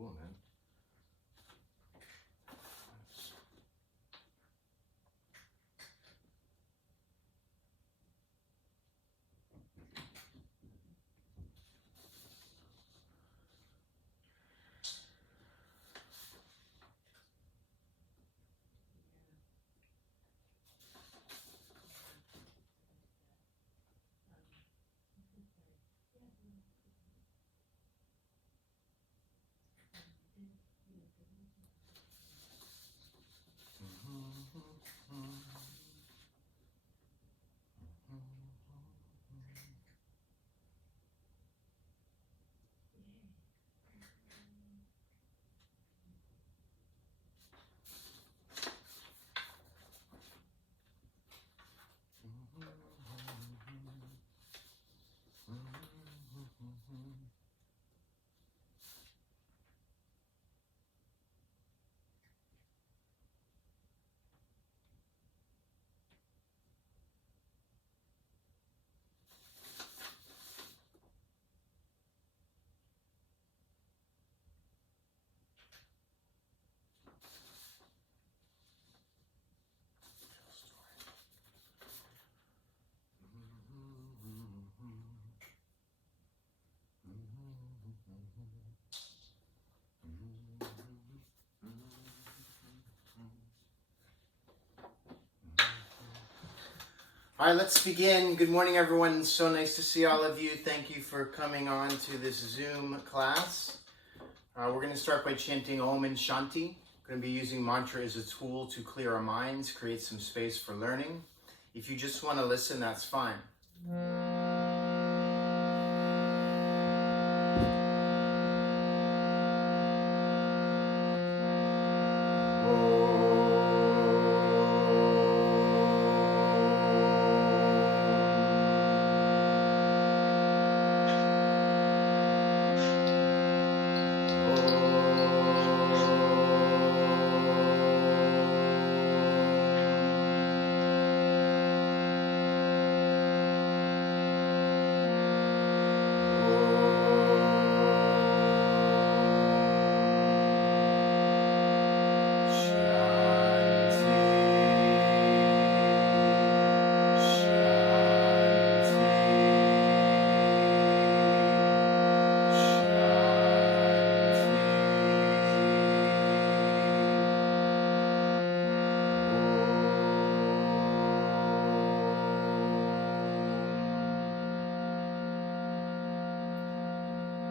cool, man. All right, let's begin. Good morning, everyone. So nice to see all of you. Thank you for coming on to this Zoom class. We're going to start by chanting Om and Shanti. We're going to be using mantra as a tool to clear our minds, create some space for learning. If you just want to listen, that's fine.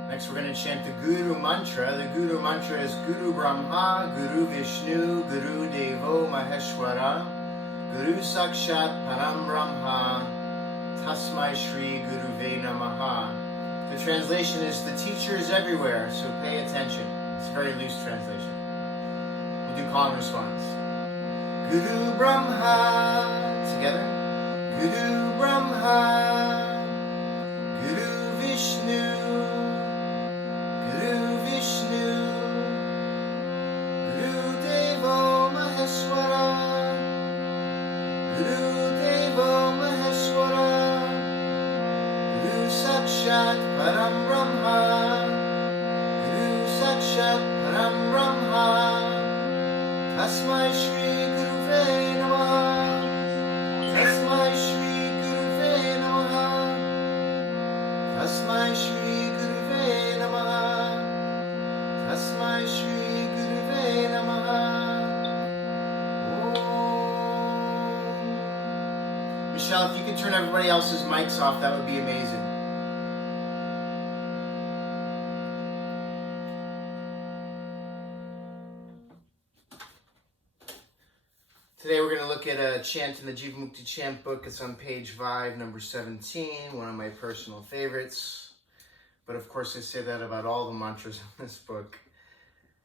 Next, we're going to chant the Guru Mantra. The Guru Mantra is Guru Brahma, Guru Vishnu, Guru Devo Maheshwara, Guru Sakshat Param Brahma, Tasmai Shri Guruve Namaha. The translation is the teacher is everywhere, so pay attention. It's a very loose translation. We'll do call and response. Guru Brahma, together. Guru Brahma, Guru Vishnu, Param Brahma, Guru Sakshat Param Brahma, Tasmai Shri Guruve Namaha, Tasmai Shri Guruve Namaha, Tasmai Shri Guruve Namaha, Tasmai Shri Guruve Namaha. Om. Michelle, if you could turn everybody else's mics off, that would be amazing. Today we're going to look at a chant in the Jivamukti chant book. It's on page 5, number 17, one of my personal favorites. But of course I say that about all the mantras in this book.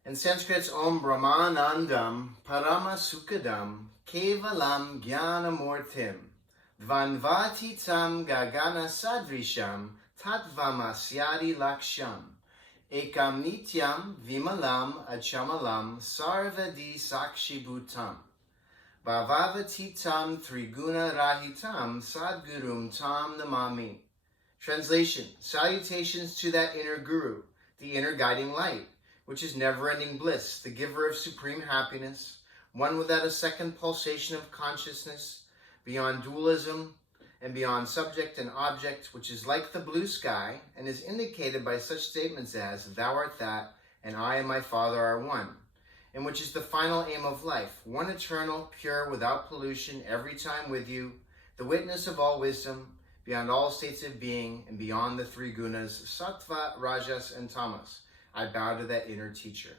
In Sanskrit, it's Om Brahmanandam Parama Sukhadam Kevalam Jnanamurtim Dvanvatitam Gagana Sadrisham Tatvamasyadi Laksham Ekam Nityam Vimalam Achamalam Sarvadi Sakshi Bhutam Bhavavatitam Triguna Rahitam Sadgurum Tam Namami. Translation: salutations to that inner guru, the inner guiding light, which is never-ending bliss, the giver of supreme happiness, one without a second pulsation of consciousness, beyond dualism and beyond subject and object, which is like the blue sky and is indicated by such statements as, thou art that, and I and my Father are one, and which is the final aim of life, one eternal, pure, without pollution, every time with you, the witness of all wisdom, beyond all states of being, and beyond the three gunas, sattva, rajas, and tamas. I bow to that inner teacher.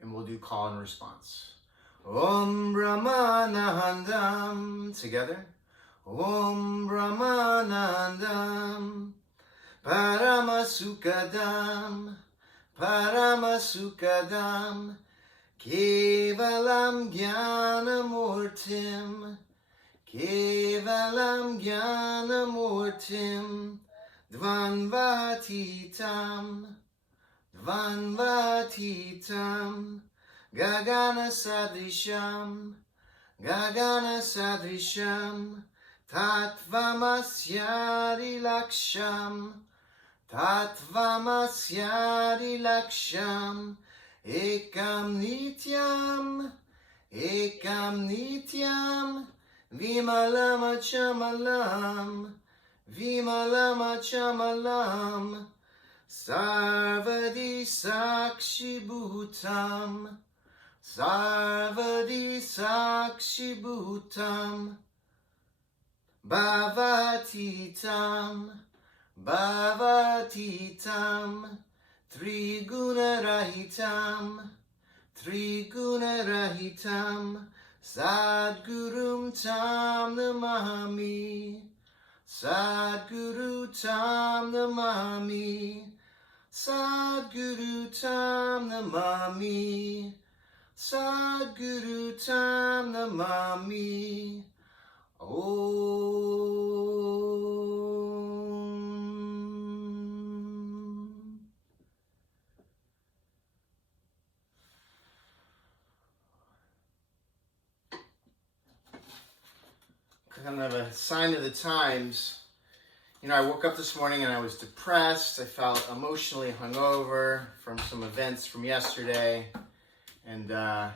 And we'll do call and response. Om Brahmanandam. Together. Om Brahmanandam. Paramasukadam. Paramasukadam. Kevalam Jnanamurtim. Kevalam Jnanamurtim. Dvanvatitam. Dvanvatitam. Gagana Sadrisham. Gagana Sadrisham. Tatvamasyari Laksham. Tatvamasyari Laksham. Ekam Nityam. Ekam Nityam. Vimalama Chamalam. Vimalama Chamalam. Sarvadi Sakshi Bhutam. Sarvadi Sakshi Bhutam. Bhavatitam. Bhavatitam. Triguna Rahitam. Triguna Rahitam. Sadgurum Tam Namami. Sadguru Tam Namami. Sadguru Tam Namami. Sadguru Tam Namami. Om. Kind of a sign of the times. You know, I woke up this morning and I was depressed. I felt emotionally hungover from some events from yesterday. And I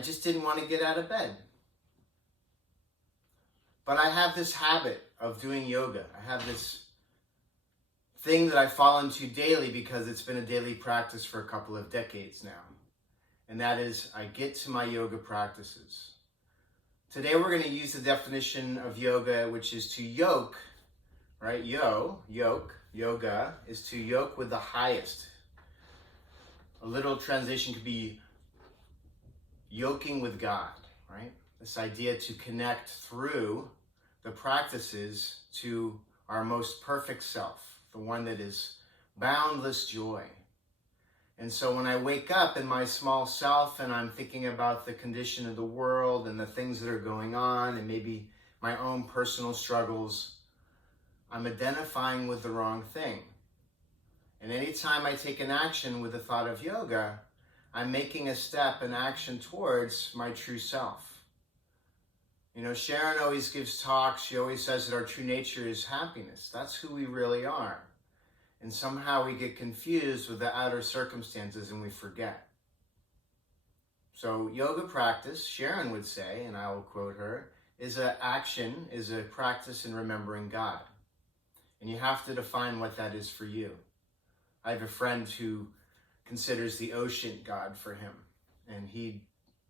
just didn't want to get out of bed. But I have this habit of doing yoga. I have this thing that I fall into daily because it's been a daily practice for a couple of decades now. And that is, I get to my yoga practices. Today we're going to use the definition of yoga, which is to yoke, right? Yoke, yoga is to yoke with the highest. A little translation could be yoking with God, right? This idea to connect through the practices to our most perfect self, the one that is boundless joy. And so when I wake up in my small self and I'm thinking about the condition of the world and the things that are going on and maybe my own personal struggles, I'm identifying with the wrong thing. And anytime I take an action with the thought of yoga, I'm making a step, an action towards my true self. You know, Sharon always gives talks. She always says that our true nature is happiness. That's who we really are. And somehow we get confused with the outer circumstances and we forget. So yoga practice, Sharon would say, and I will quote her, is a practice in remembering God. And you have to define what that is for you. I have a friend who considers the ocean God for him. And he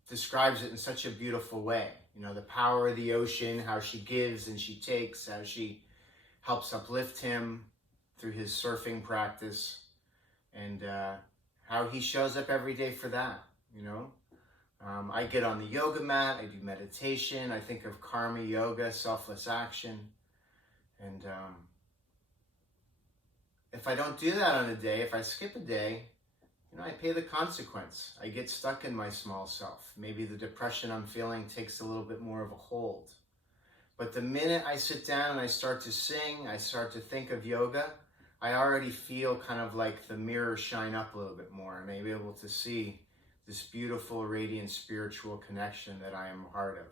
describes it in such a beautiful way. You know, the power of the ocean, how she gives and she takes, how she helps uplift him through his surfing practice, and how he shows up every day for that, you know. I get on the yoga mat, I do meditation, I think of karma yoga, selfless action, and if I don't do that on a day, if I skip a day, you know, I pay the consequence. I get stuck in my small self. Maybe the depression I'm feeling takes a little bit more of a hold. But the minute I sit down and I start to sing, I start to think of yoga, I already feel kind of like the mirror shine up a little bit more, and I'm able to see this beautiful, radiant, spiritual connection that I am a part of.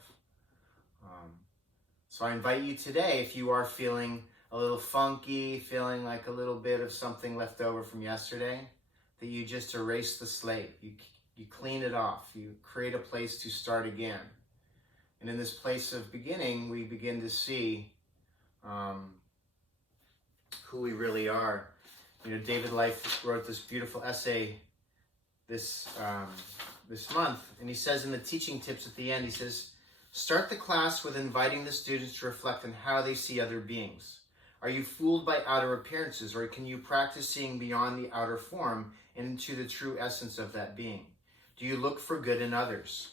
So I invite you today, if you are feeling a little funky, feeling like a little bit of something left over from yesterday, that you just erase the slate. You clean it off. You create a place to start again. And in this place of beginning, we begin to see who we really are. You know, David Life wrote this beautiful essay this month, and he says in the teaching tips at the end, he says, start the class with inviting the students to reflect on how they see other beings. Are you fooled by outer appearances, or can you practice seeing beyond the outer form into the true essence of that being? Do you look for good in others?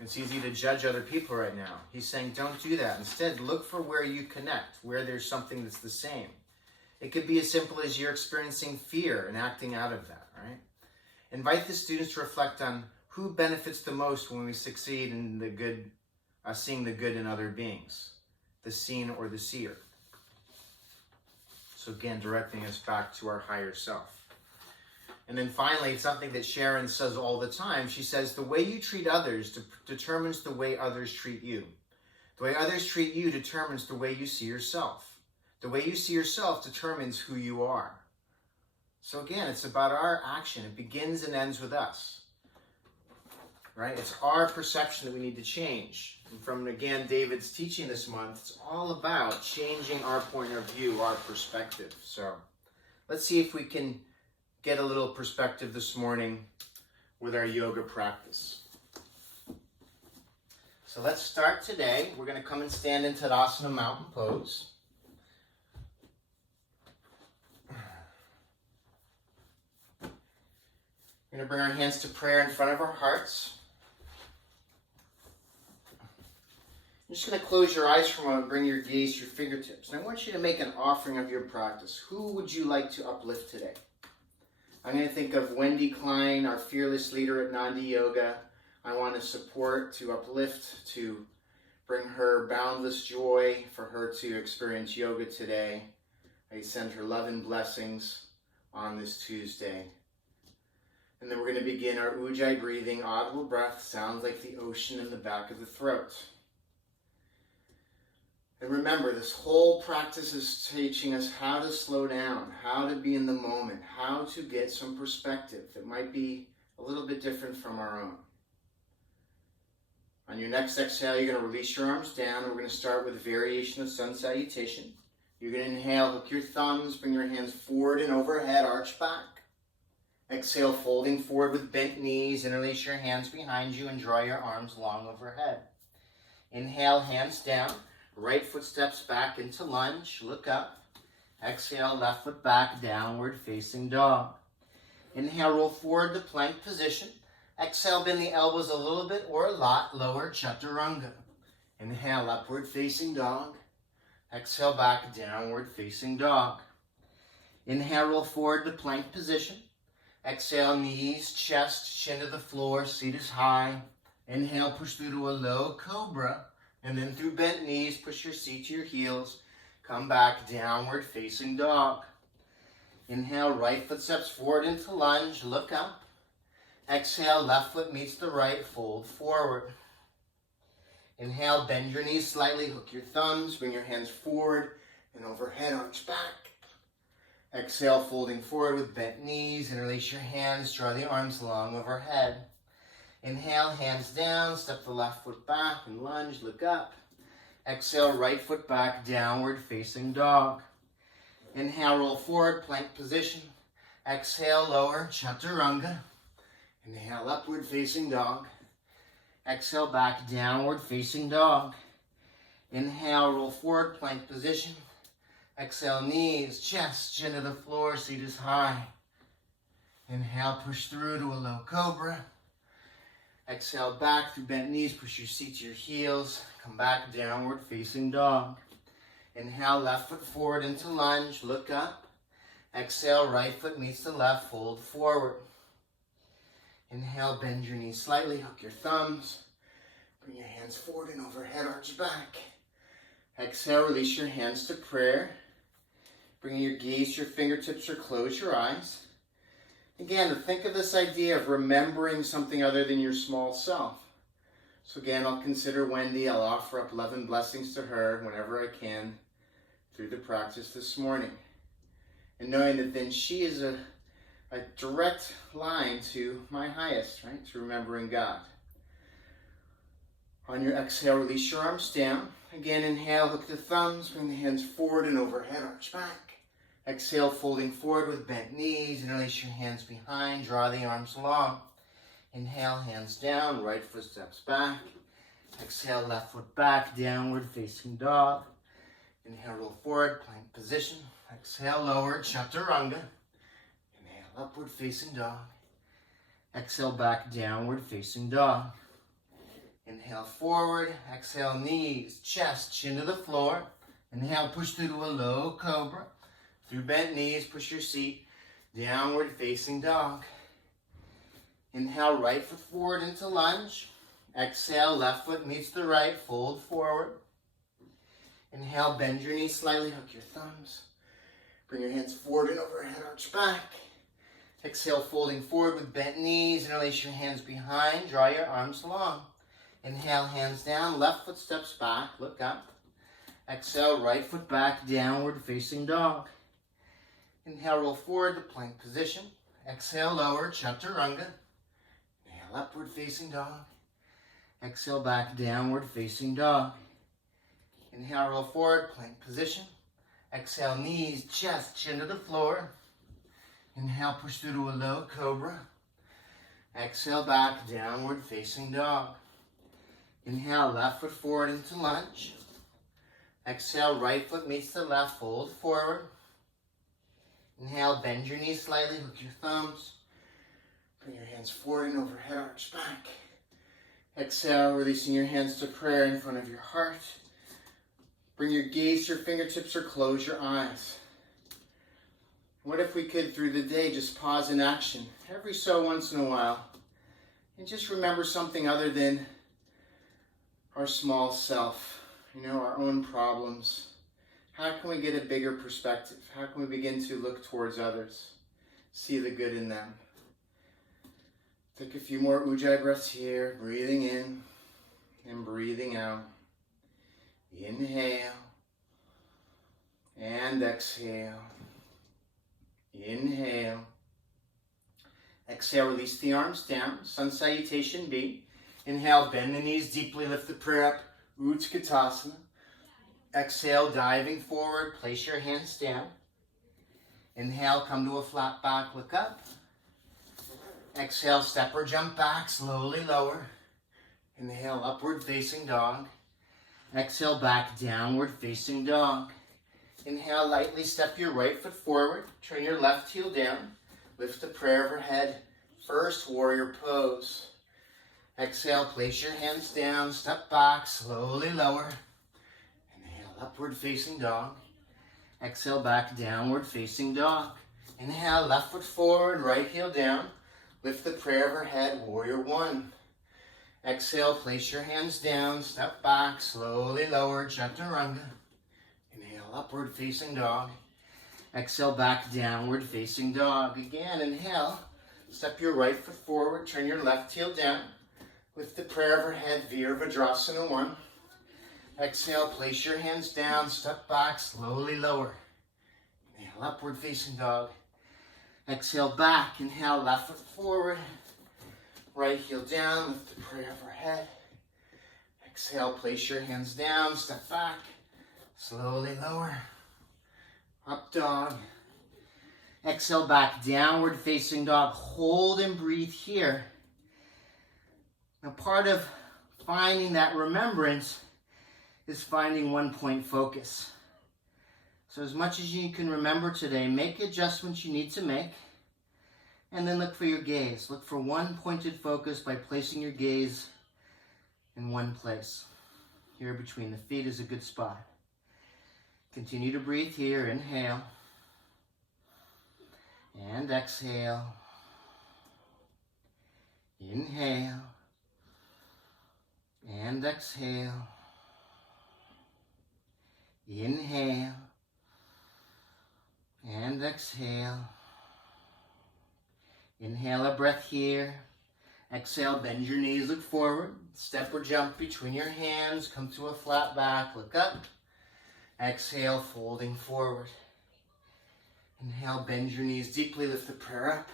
It's easy to judge other people right now. He's saying don't do that. Instead, look for where you connect, where there's something that's the same. It could be as simple as you're experiencing fear and acting out of that, right? Invite the students to reflect on who benefits the most when we succeed in the good, seeing the good in other beings, the seen or the seer. So again, directing us back to our higher self. And then finally, something that Sharon says all the time, she says, the way you treat others determines the way others treat you. The way others treat you determines the way you see yourself. The way you see yourself determines who you are. So again, it's about our action. It begins and ends with us, right? It's our perception that we need to change. And from, again, David's teaching this month, it's all about changing our point of view, our perspective. So let's see if we can get a little perspective this morning with our yoga practice. So let's start today. We're going to come and stand in Tadasana Mountain Pose. We're going to bring our hands to prayer in front of our hearts. I'm just going to close your eyes for a moment, bring your gaze to your fingertips. And I want you to make an offering of your practice. Who would you like to uplift today? I'm going to think of Wendy Klein, our fearless leader at Nandi Yoga. I want to support, to uplift, to bring her boundless joy, for her to experience yoga today. I send her love and blessings on this Tuesday. And then we're going to begin our Ujjayi breathing. Audible breath sounds like the ocean in the back of the throat. And remember, this whole practice is teaching us how to slow down, how to be in the moment, how to get some perspective that might be a little bit different from our own. On your next exhale, you're going to release your arms down, and we're going to start with a variation of sun salutation. You're going to inhale, hook your thumbs, bring your hands forward and overhead, arch back. Exhale, folding forward with bent knees, interlace your hands behind you and draw your arms long overhead. Inhale, hands down. Right foot steps back into lunge, look up. Exhale, left foot back, downward facing dog. Inhale, roll forward to plank position. Exhale, bend the elbows a little bit or a lot, lower chaturanga. Inhale, upward facing dog. Exhale, back, downward facing dog. Inhale, roll forward to plank position. Exhale, knees, chest, chin to the floor, seat is high. Inhale, push through to a low cobra. And then through bent knees, push your seat to your heels. Come back, downward facing dog. Inhale, right foot steps forward into lunge, look up. Exhale, left foot meets the right, fold forward. Inhale, bend your knees slightly, hook your thumbs, bring your hands forward and overhead, arch back. Exhale, folding forward with bent knees, interlace your hands, draw the arms long overhead. Inhale, hands down, step the left foot back and lunge, look up. Exhale, right foot back, downward facing dog. Inhale, roll forward, plank position. Exhale, lower, chaturanga. Inhale, upward facing dog. Exhale, back, downward facing dog. Inhale, roll forward, plank position. Exhale, knees, chest, chin to the floor, seat is high. Inhale, push through to a low cobra. Exhale, back through bent knees, push your seat to your heels. Come back, downward facing dog. Inhale, left foot forward into lunge, look up. Exhale, right foot meets the left, fold forward. Inhale, bend your knees slightly, hook your thumbs. Bring your hands forward and overhead, arch back. Exhale, release your hands to prayer. Bring your gaze to your fingertips or close your eyes. Again, think of this idea of remembering something other than your small self. So again, I'll consider Wendy. I'll offer up love and blessings to her whenever I can through the practice this morning. And knowing that then she is a a direct line to my highest, right? To remembering God. On your exhale, release your arms down. Again, inhale, hook the thumbs, bring the hands forward and overhead, arch back. Exhale, folding forward with bent knees, and release your hands behind, draw the arms long. Inhale, hands down, right foot steps back. Exhale, left foot back, downward facing dog. Inhale, roll forward, plank position. Exhale, lower, chaturanga. Inhale, upward facing dog. Exhale, back, downward facing dog. Inhale, forward. Exhale, knees, chest, chin to the floor. Inhale, push through to a low cobra. Through bent knees, push your seat. Downward facing dog. Inhale, right foot forward into lunge. Exhale, left foot meets the right, fold forward. Inhale, bend your knees slightly, hook your thumbs. Bring your hands forward and overhead, arch back. Exhale, folding forward with bent knees, and release your hands behind, draw your arms long. Inhale, hands down, left foot steps back, look up. Exhale, right foot back, downward facing dog. Inhale, roll forward to plank position. Exhale, lower, chaturanga. Inhale, upward facing dog. Exhale, back, downward facing dog. Inhale, roll forward, plank position. Exhale, knees, chest, chin to the floor. Inhale, push through to a low cobra. Exhale, back, downward facing dog. Inhale, left foot forward into lunge. Exhale, right foot meets the left, fold forward. Inhale, bend your knees slightly, hook your thumbs. Bring your hands forward and overhead, arch back. Exhale, releasing your hands to prayer in front of your heart. Bring your gaze to your fingertips or close your eyes. What if we could, through the day, just pause in action every so once in a while and just remember something other than our small self, our own problems. How can we get a bigger perspective? How can we begin to look towards others, see the good in them? Take a few more ujjayi breaths here, breathing in and breathing out. Inhale and exhale. Inhale. Exhale, release the arms down. Sun salutation B. Inhale, bend the knees deeply, lift the prayer up. Utkatasana. Exhale, diving forward, place your hands down. Inhale, come to a flat back, look up. Exhale, step or jump back, slowly lower. Inhale, upward facing dog. Exhale, back, downward facing dog. Inhale, lightly step your right foot forward. Turn your left heel down. Lift the prayer overhead. First warrior pose. Exhale, place your hands down. Step back, slowly lower. Inhale, upward facing dog. Exhale, back, downward facing dog. Inhale, left foot forward, right heel down. Lift the prayer overhead, warrior one. Exhale, place your hands down, step back, slowly lower, chaturanga. Inhale, upward facing dog. Exhale, back, downward facing dog. Again, inhale, step your right foot forward, turn your left heel down. Lift the prayer overhead, Virabhadrasana 1. Exhale, place your hands down, step back, slowly lower. Inhale, upward facing dog. Exhale, back, inhale, left foot forward. Right heel down, lift the prayer overhead. Exhale, place your hands down, step back, slowly lower. Up dog. Exhale, back, downward facing dog. Hold and breathe here. Now, part of finding that remembrance is finding one point focus. So as much as you can remember today, make adjustments you need to make. And then look for your gaze. Look for one pointed focus by placing your gaze in one place. Here between the feet is a good spot. Continue to breathe here. Inhale. And exhale. Inhale. And exhale. Inhale. And exhale. Inhale a breath here. Exhale, bend your knees, look forward. Step or jump between your hands. Come to a flat back, look up. Exhale, folding forward. Inhale, bend your knees deeply, lift the prayer up.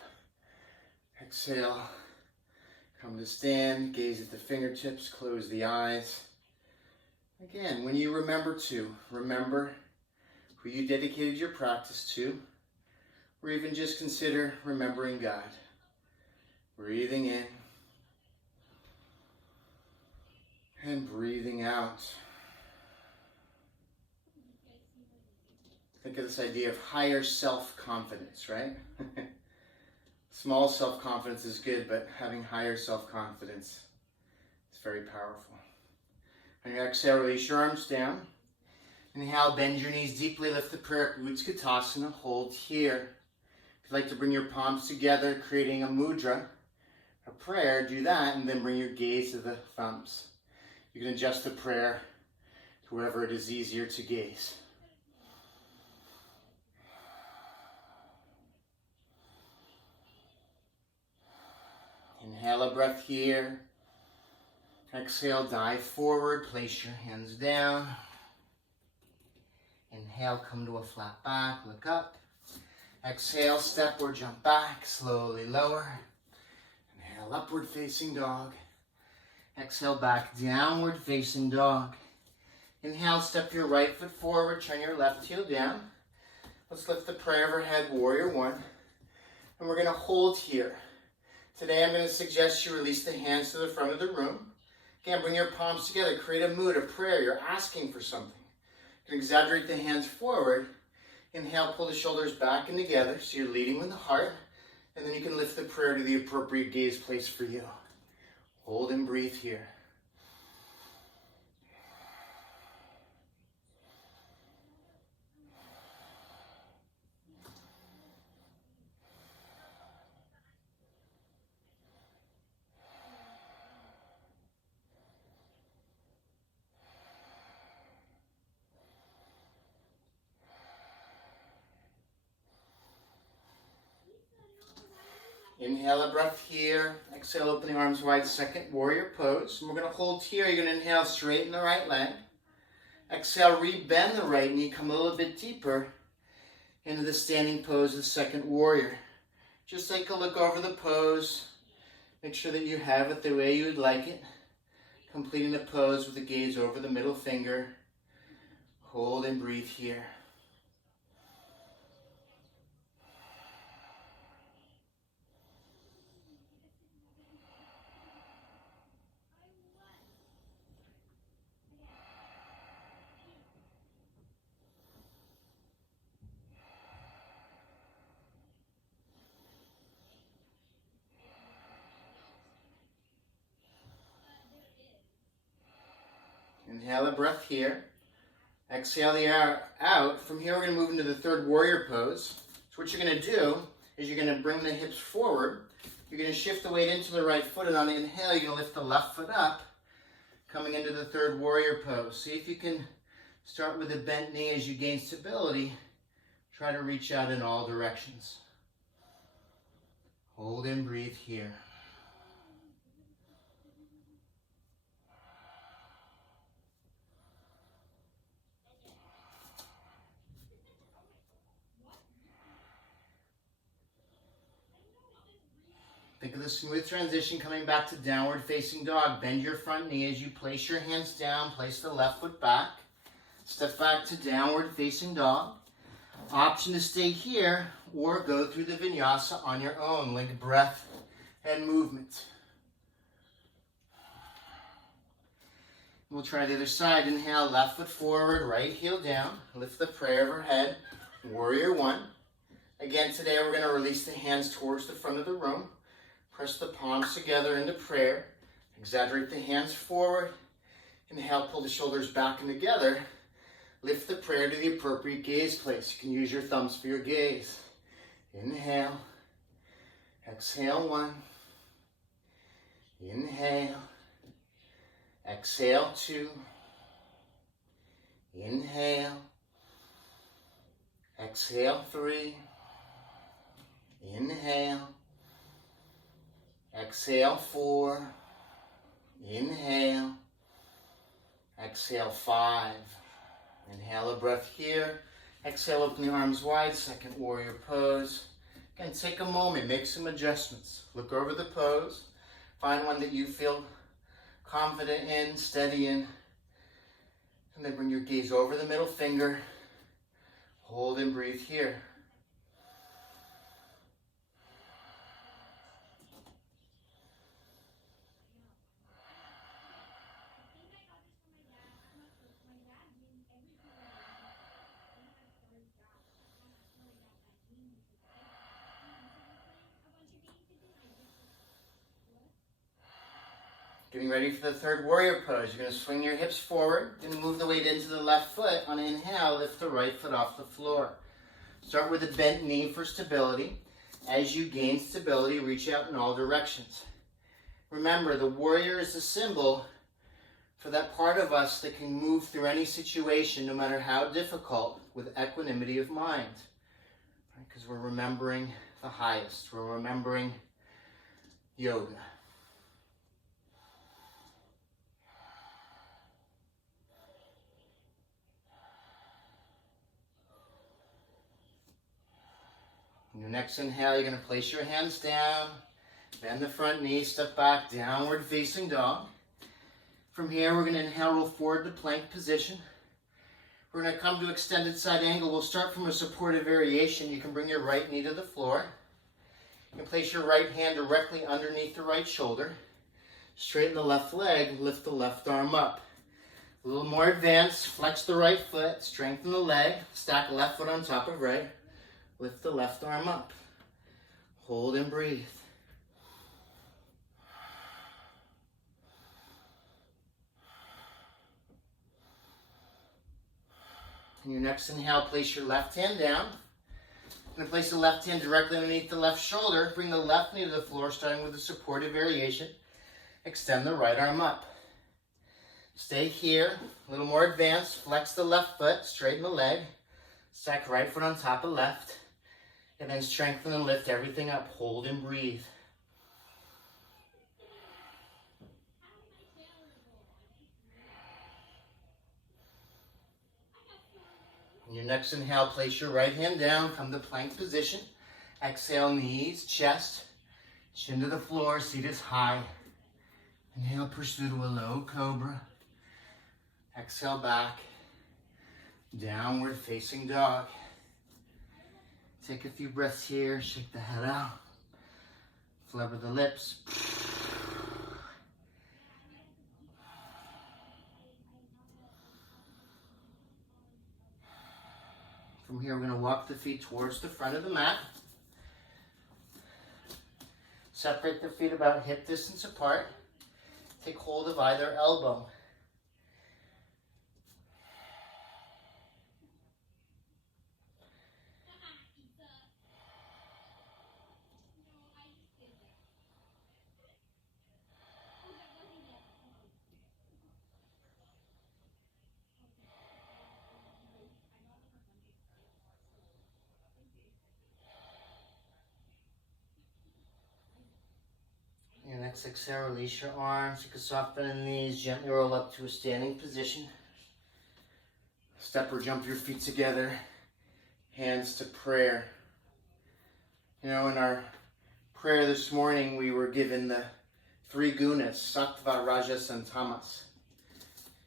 Exhale. Come to stand, gaze at the fingertips, close the eyes. Again, when you remember who you dedicated your practice to, or even just consider remembering God. Breathing in and breathing out. Think of this idea of higher self-confidence, right? Small self-confidence is good, but having higher self-confidence is very powerful. On your exhale, release your arms down. Inhale, bend your knees deeply, lift the prayer, Utkatasana, hold here. If you'd like to bring your palms together, creating a mudra, a prayer, do that, and then bring your gaze to the thumbs. You can adjust the prayer to wherever it is easier to gaze. Inhale a breath here. Exhale, dive forward, place your hands down. Inhale, come to a flat back, look up. Exhale, step or jump back, slowly lower. Inhale, upward facing dog. Exhale, back, downward facing dog. Inhale, step your right foot forward, turn your left heel down. Let's lift the prayer overhead, warrior one. And we're gonna hold here. Today I'm going to suggest you release the hands to the front of the room. Again, bring your palms together, create a mood, a prayer. You're asking for something. You can exaggerate the hands forward. Inhale, pull the shoulders back and together, so you're leading with the heart. And then you can lift the prayer to the appropriate gaze place for you. Hold and breathe here. Inhale a breath here. Exhale, open the arms wide, second warrior pose. And we're going to hold here. You're going to inhale, straighten the right leg. Exhale, re-bend the right knee, come a little bit deeper into the standing pose of the second warrior. Just take a look over the pose. Make sure that you have it the way you would like it. Completing the pose with the gaze over the middle finger. Hold and breathe here. Inhale a breath here. Exhale the air out. From here, we're going to move into the third warrior pose. So what you're going to do is you're going to bring the hips forward. You're going to shift the weight into the right foot, and on an inhale, you're going to lift the left foot up, coming into the third warrior pose. See if you can start with a bent knee as you gain stability. Try to reach out in all directions. Hold and breathe here. Think of the smooth transition coming back to downward facing dog. Bend your front knee as you place your hands down. Place the left foot back. Step back to downward facing dog. Option to stay here or go through the vinyasa on your own. Link breath and movement. We'll try the other side. Inhale, left foot forward, right heel down. Lift the prayer overhead. Warrior one. Again, today we're going to release the hands towards the front of the room. Press the palms together into prayer. Exaggerate the hands forward. Inhale, pull the shoulders back and together. Lift the prayer to the appropriate gaze place. You can use your thumbs for your gaze. Inhale. Exhale, one. Inhale. Exhale, two. Inhale. Exhale, three. Inhale. Exhale, four. Inhale. Exhale, five. Inhale a breath here. Exhale, open the arms wide, second warrior pose. Again, take a moment, make some adjustments. Look over the pose. Find one that you feel confident in, steady in. And then bring your gaze over the middle finger. Hold and breathe here. Getting ready for the third warrior pose. You're going to swing your hips forward and move the weight into the left foot. On inhale, lift the right foot off the floor. Start with a bent knee for stability. As you gain stability, reach out in all directions. Remember, the warrior is a symbol for that part of us that can move through any situation, no matter how difficult, with equanimity of mind. Because we're remembering the highest. We're remembering yoga. On your next inhale, you're going to place your hands down, bend the front knee, step back, downward facing dog. From here, we're going to inhale, roll forward to plank position. We're going to come to extended side angle. We'll start from a supportive variation. You can bring your right knee to the floor. You can place your right hand directly underneath the right shoulder. Straighten the left leg, lift the left arm up. A little more advanced, flex the right foot, strengthen the leg, stack left foot on top of right. Lift the left arm up. Hold and breathe. On your next inhale, place your left hand down. You're going to place the left hand directly underneath the left shoulder. Bring the left knee to the floor, starting with a supportive variation. Extend the right arm up. Stay here. A little more advanced. Flex the left foot, straighten the leg. Stack right foot on top of left. And then strengthen and lift everything up. Hold and breathe. On your next inhale, place your right hand down. Come to plank position. Exhale, knees, chest, chin to the floor, seat is high. Inhale, push through to a low cobra. Exhale back. Downward facing dog. Take a few breaths here, shake the head out, flubber the lips. From here, we're going to walk the feet towards the front of the mat. Separate the feet about hip distance apart. Take hold of either elbow. Your next exhale, release your arms. You can soften the knees, gently roll up to a standing position. Step or jump your feet together. Hands to prayer. You know, in our prayer this morning, we were given the three gunas, sattva, rajas, and tamas.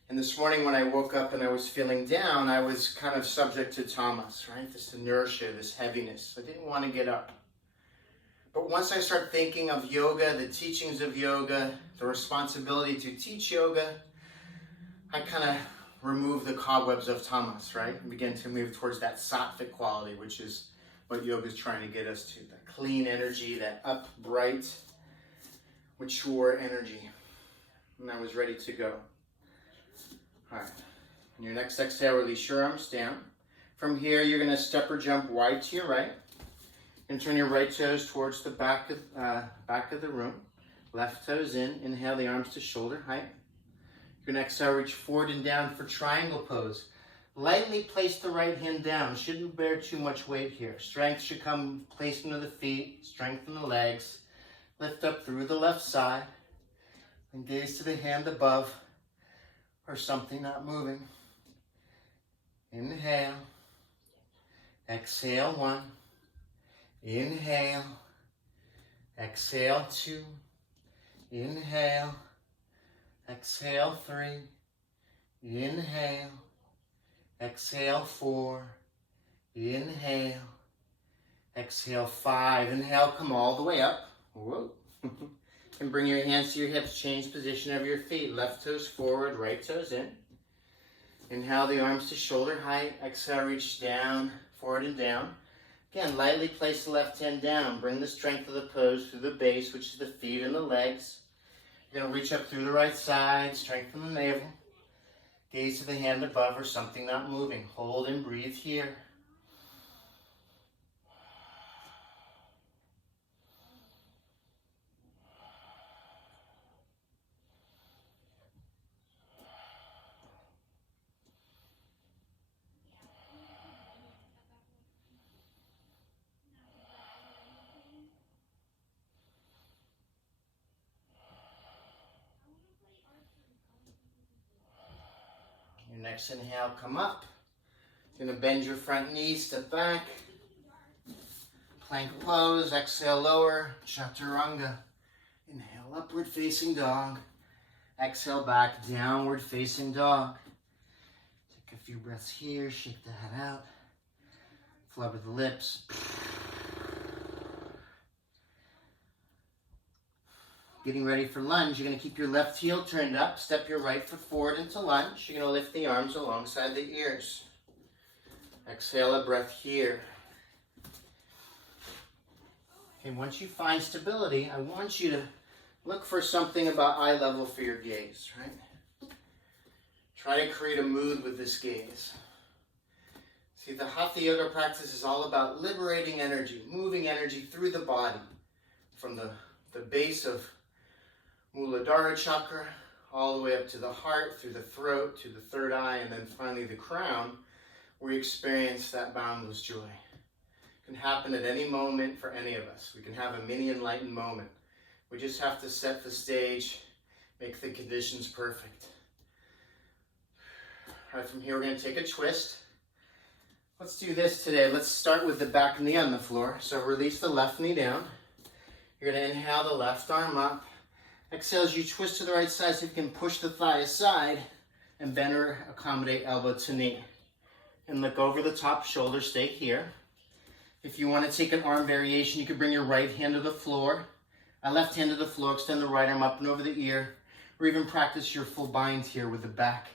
And this morning when I woke up and I was feeling down, I was kind of subject to tamas, right? This inertia, this heaviness. I didn't want to get up. But once I start thinking of yoga, the teachings of yoga, the responsibility to teach yoga, I kind of remove the cobwebs of tamas, right? And begin to move towards that sattvic quality, which is what yoga is trying to get us to. That clean energy, that upright, mature energy. And I was ready to go. All right. On your next exhale, release your arms down. From here, you're going to step or jump wide to your right. And turn your right toes towards the back of the room. Left toes in. Inhale the arms to shoulder height. You're going to exhale, reach forward and down for triangle pose. Lightly place the right hand down. Shouldn't bear too much weight here. Strength should come placed into the feet. Strengthen the legs. Lift up through the left side. And gaze to the hand above or something not moving. Inhale. Exhale, 1. Inhale. Exhale 2. Inhale. Exhale 3. Inhale. Exhale 4. Inhale. Exhale 5. Inhale, come all the way up. Whoa. And bring your hands to your hips. Change position of your feet. Left toes forward, right toes in. Inhale the arms to shoulder height. Exhale, reach down, forward and down. Again, lightly place the left hand down. Bring the strength of the pose through the base, which is the feet and the legs. You're going to reach up through the right side, strengthen the navel. Gaze to the hand above or something not moving. Hold and breathe here. Your next inhale, come up. You're going to bend your front knee, step back. Plank pose, exhale lower, chaturanga. Inhale, upward facing dog. Exhale back, downward facing dog. Take a few breaths here, shake the head out. Flubber the lips. Getting ready for lunge, you're going to keep your left heel turned up, step your right foot forward into lunge. You're going to lift the arms alongside the ears. Exhale a breath here. Okay, once you find stability, I want you to look for something about eye level for your gaze, right? Try to create a mood with this gaze. See, the Hatha Yoga practice is all about liberating energy, moving energy through the body, from the base of Muladhara chakra, all the way up to the heart, through the throat, to the third eye, and then finally the crown, where we experience that boundless joy. It can happen at any moment for any of us. We can have a mini enlightened moment. We just have to set the stage, make the conditions perfect. All right, from here we're going to take a twist. Let's do this today. Let's start with the back knee on the floor. So release the left knee down. You're going to inhale the left arm up. Exhale as you twist to the right side so you can push the thigh aside and bend or accommodate elbow to knee. And look over the top shoulder, stay here. If you want to take an arm variation, you can bring your right hand to the floor, left hand to the floor, extend the right arm up and over the ear, or even practice your full bind here with the back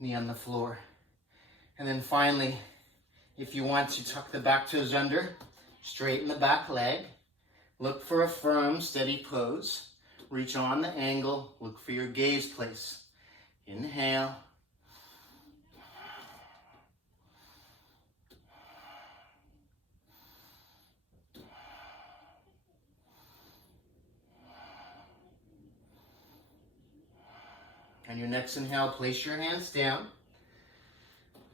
knee on the floor. And then finally, if you want to tuck the back toes under, straighten the back leg, look for a firm, steady pose. Reach on the angle, look for your gaze place. Inhale. On your next inhale, place your hands down.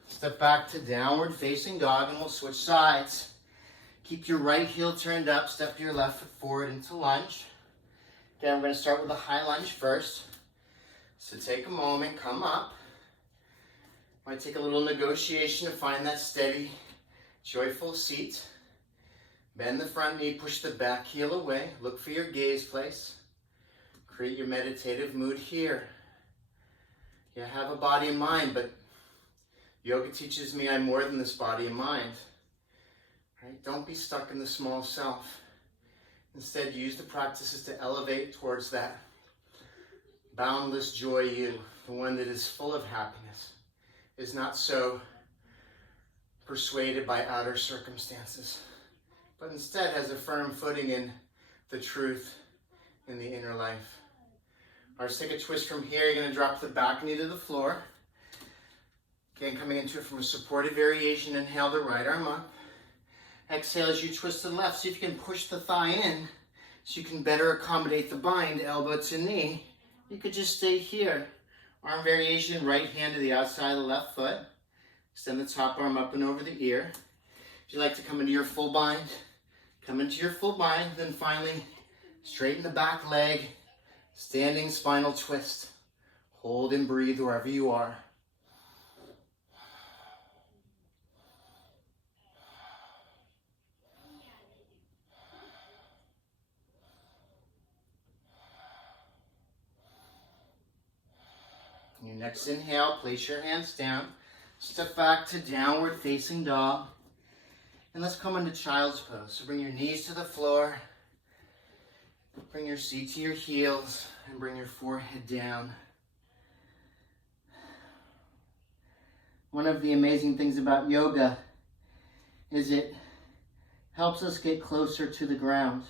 Step back to downward facing dog and we'll switch sides. Keep your right heel turned up, step your left foot forward into lunge. Again, we're going to start with a high lunge first. So take a moment, come up. Might take a little negotiation to find that steady, joyful seat. Bend the front knee, push the back heel away. Look for your gaze place. Create your meditative mood here. Yeah, have a body and mind, but yoga teaches me I'm more than this body and mind. Right? Don't be stuck in the small self. Instead, use the practices to elevate towards that boundless joy you, the one that is full of happiness, is not so persuaded by outer circumstances, but instead has a firm footing in the truth in the inner life. All right, let's take a twist from here. You're going to drop the back knee to the floor. Again, coming into it from a supported variation, inhale the right arm up. Exhale as you twist to the left. See if you can push the thigh in so you can better accommodate the bind, elbow to knee. You could just stay here. Arm variation, right hand to the outside of the left foot. Extend the top arm up and over the ear. If you like to come into your full bind, come into your full bind. Then finally, straighten the back leg, standing spinal twist. Hold and breathe wherever you are. Your next inhale, place your hands down. Step back to downward facing dog. And let's come into child's pose. So bring your knees to the floor. Bring your seat to your heels and bring your forehead down. One of the amazing things about yoga is it helps us get closer to the ground.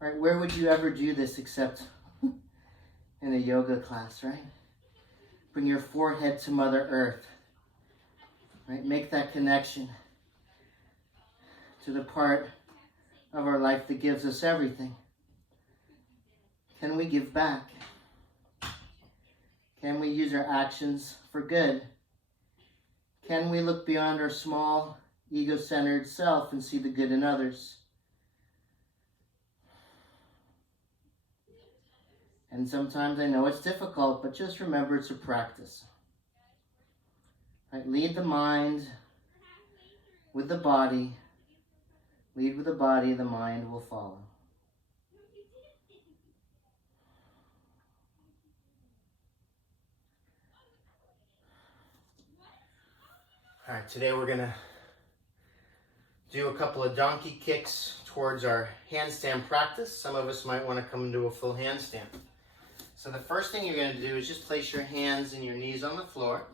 Right? Where would you ever do this except in a yoga class, right? Bring your forehead to Mother Earth. Right? Make that connection to the part of our life that gives us everything. Can we give back? Can we use our actions for good? Can we look beyond our small, ego-centered self and see the good in others? And sometimes I know it's difficult, but just remember it's a practice. Right? Lead the mind with the body. Lead with the body, the mind will follow. All right, today we're going to do a couple of donkey kicks towards our handstand practice. Some of us might want to come into a full handstand. So the first thing you're going to do is just place your hands and your knees on the floor.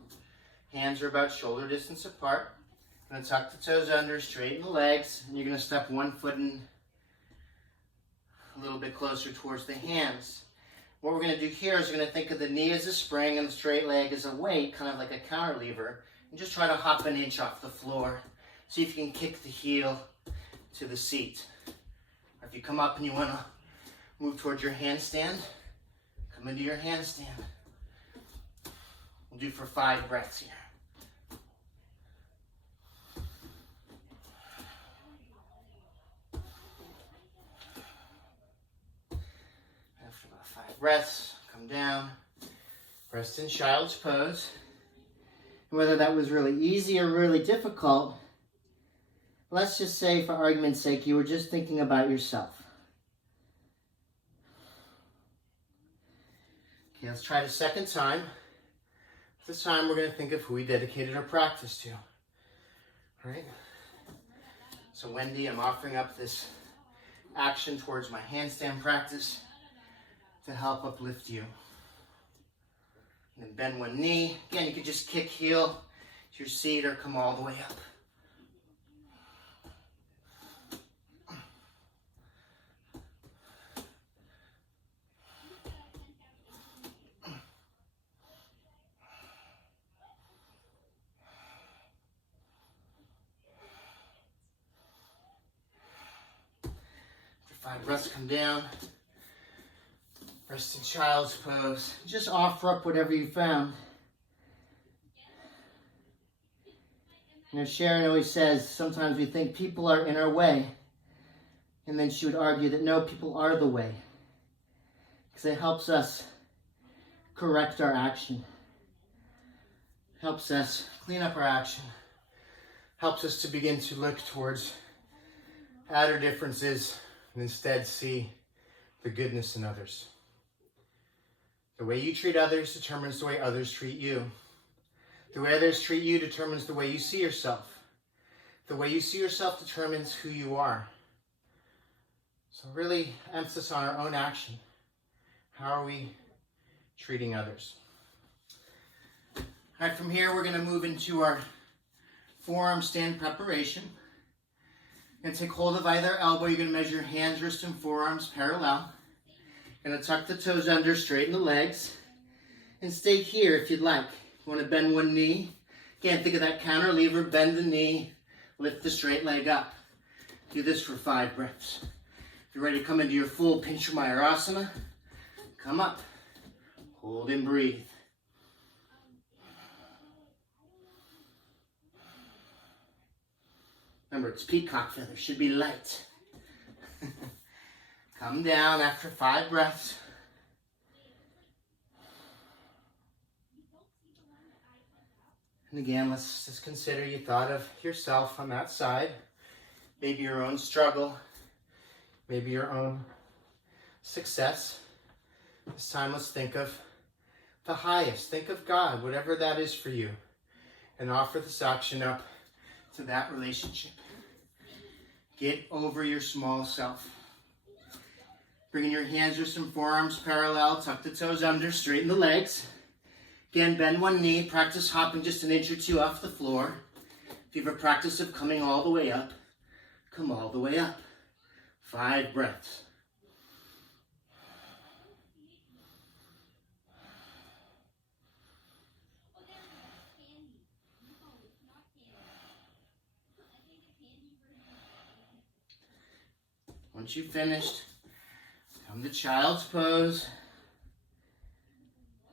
Hands are about shoulder distance apart. You're going to tuck the toes under, straighten the legs, and you're going to step one foot in a little bit closer towards the hands. What we're going to do here is we're going to think of the knee as a spring and the straight leg as a weight, kind of like a counter lever. And just try to hop an inch off the floor. See if you can kick the heel to the seat. Or if you come up and you want to move towards your handstand, come into your handstand. We'll do for 5 breaths here. After about 5 breaths, come down, rest in child's pose. Whether that was really easy or really difficult, let's just say, for argument's sake, you were just thinking about yourself. Okay, let's try the second time. This time we're going to think of who we dedicated our practice to. All right? So Wendy, I'm offering up this action towards my handstand practice to help uplift you. And then bend one knee. Again, you could just kick heel to your seat or come all the way up. After 5 breaths, come down. Rest in child's pose. Just offer up whatever you found. You know, Sharon always says, sometimes we think people are in our way. And then she would argue that no, people are the way. Because it helps us correct our action. Helps us clean up our action. Helps us to begin to look towards outer differences and instead see the goodness in others. The way you treat others determines the way others treat you. The way others treat you determines the way you see yourself. The way you see yourself determines who you are. So really emphasis on our own action. How are we treating others? All right, from here we're going to move into our forearm stand preparation. You're going to take hold of either elbow. You're going to measure hands, wrists, and forearms parallel. Going to tuck the toes under, straighten the legs, and stay here if you'd like. You want to bend one knee. Again, think of that counter lever, bend the knee, lift the straight leg up. Do this for 5 breaths. If you're ready to come into your full Pincha Mayurasana, come up, hold and breathe. Remember, it's peacock feathers, should be light. Come down after 5 breaths. And again, let's just consider you thought of yourself on that side. Maybe your own struggle. Maybe your own success. This time let's think of the highest. Think of God, whatever that is for you, and offer this action up to that relationship. Get over your small self. Bringing your hands or some forearms parallel, tuck the toes under, straighten the legs. Again, bend one knee, practice hopping just an inch or two off the floor. If you have a practice of coming all the way up, come all the way up. 5 breaths. Once you've finished, come to child's pose.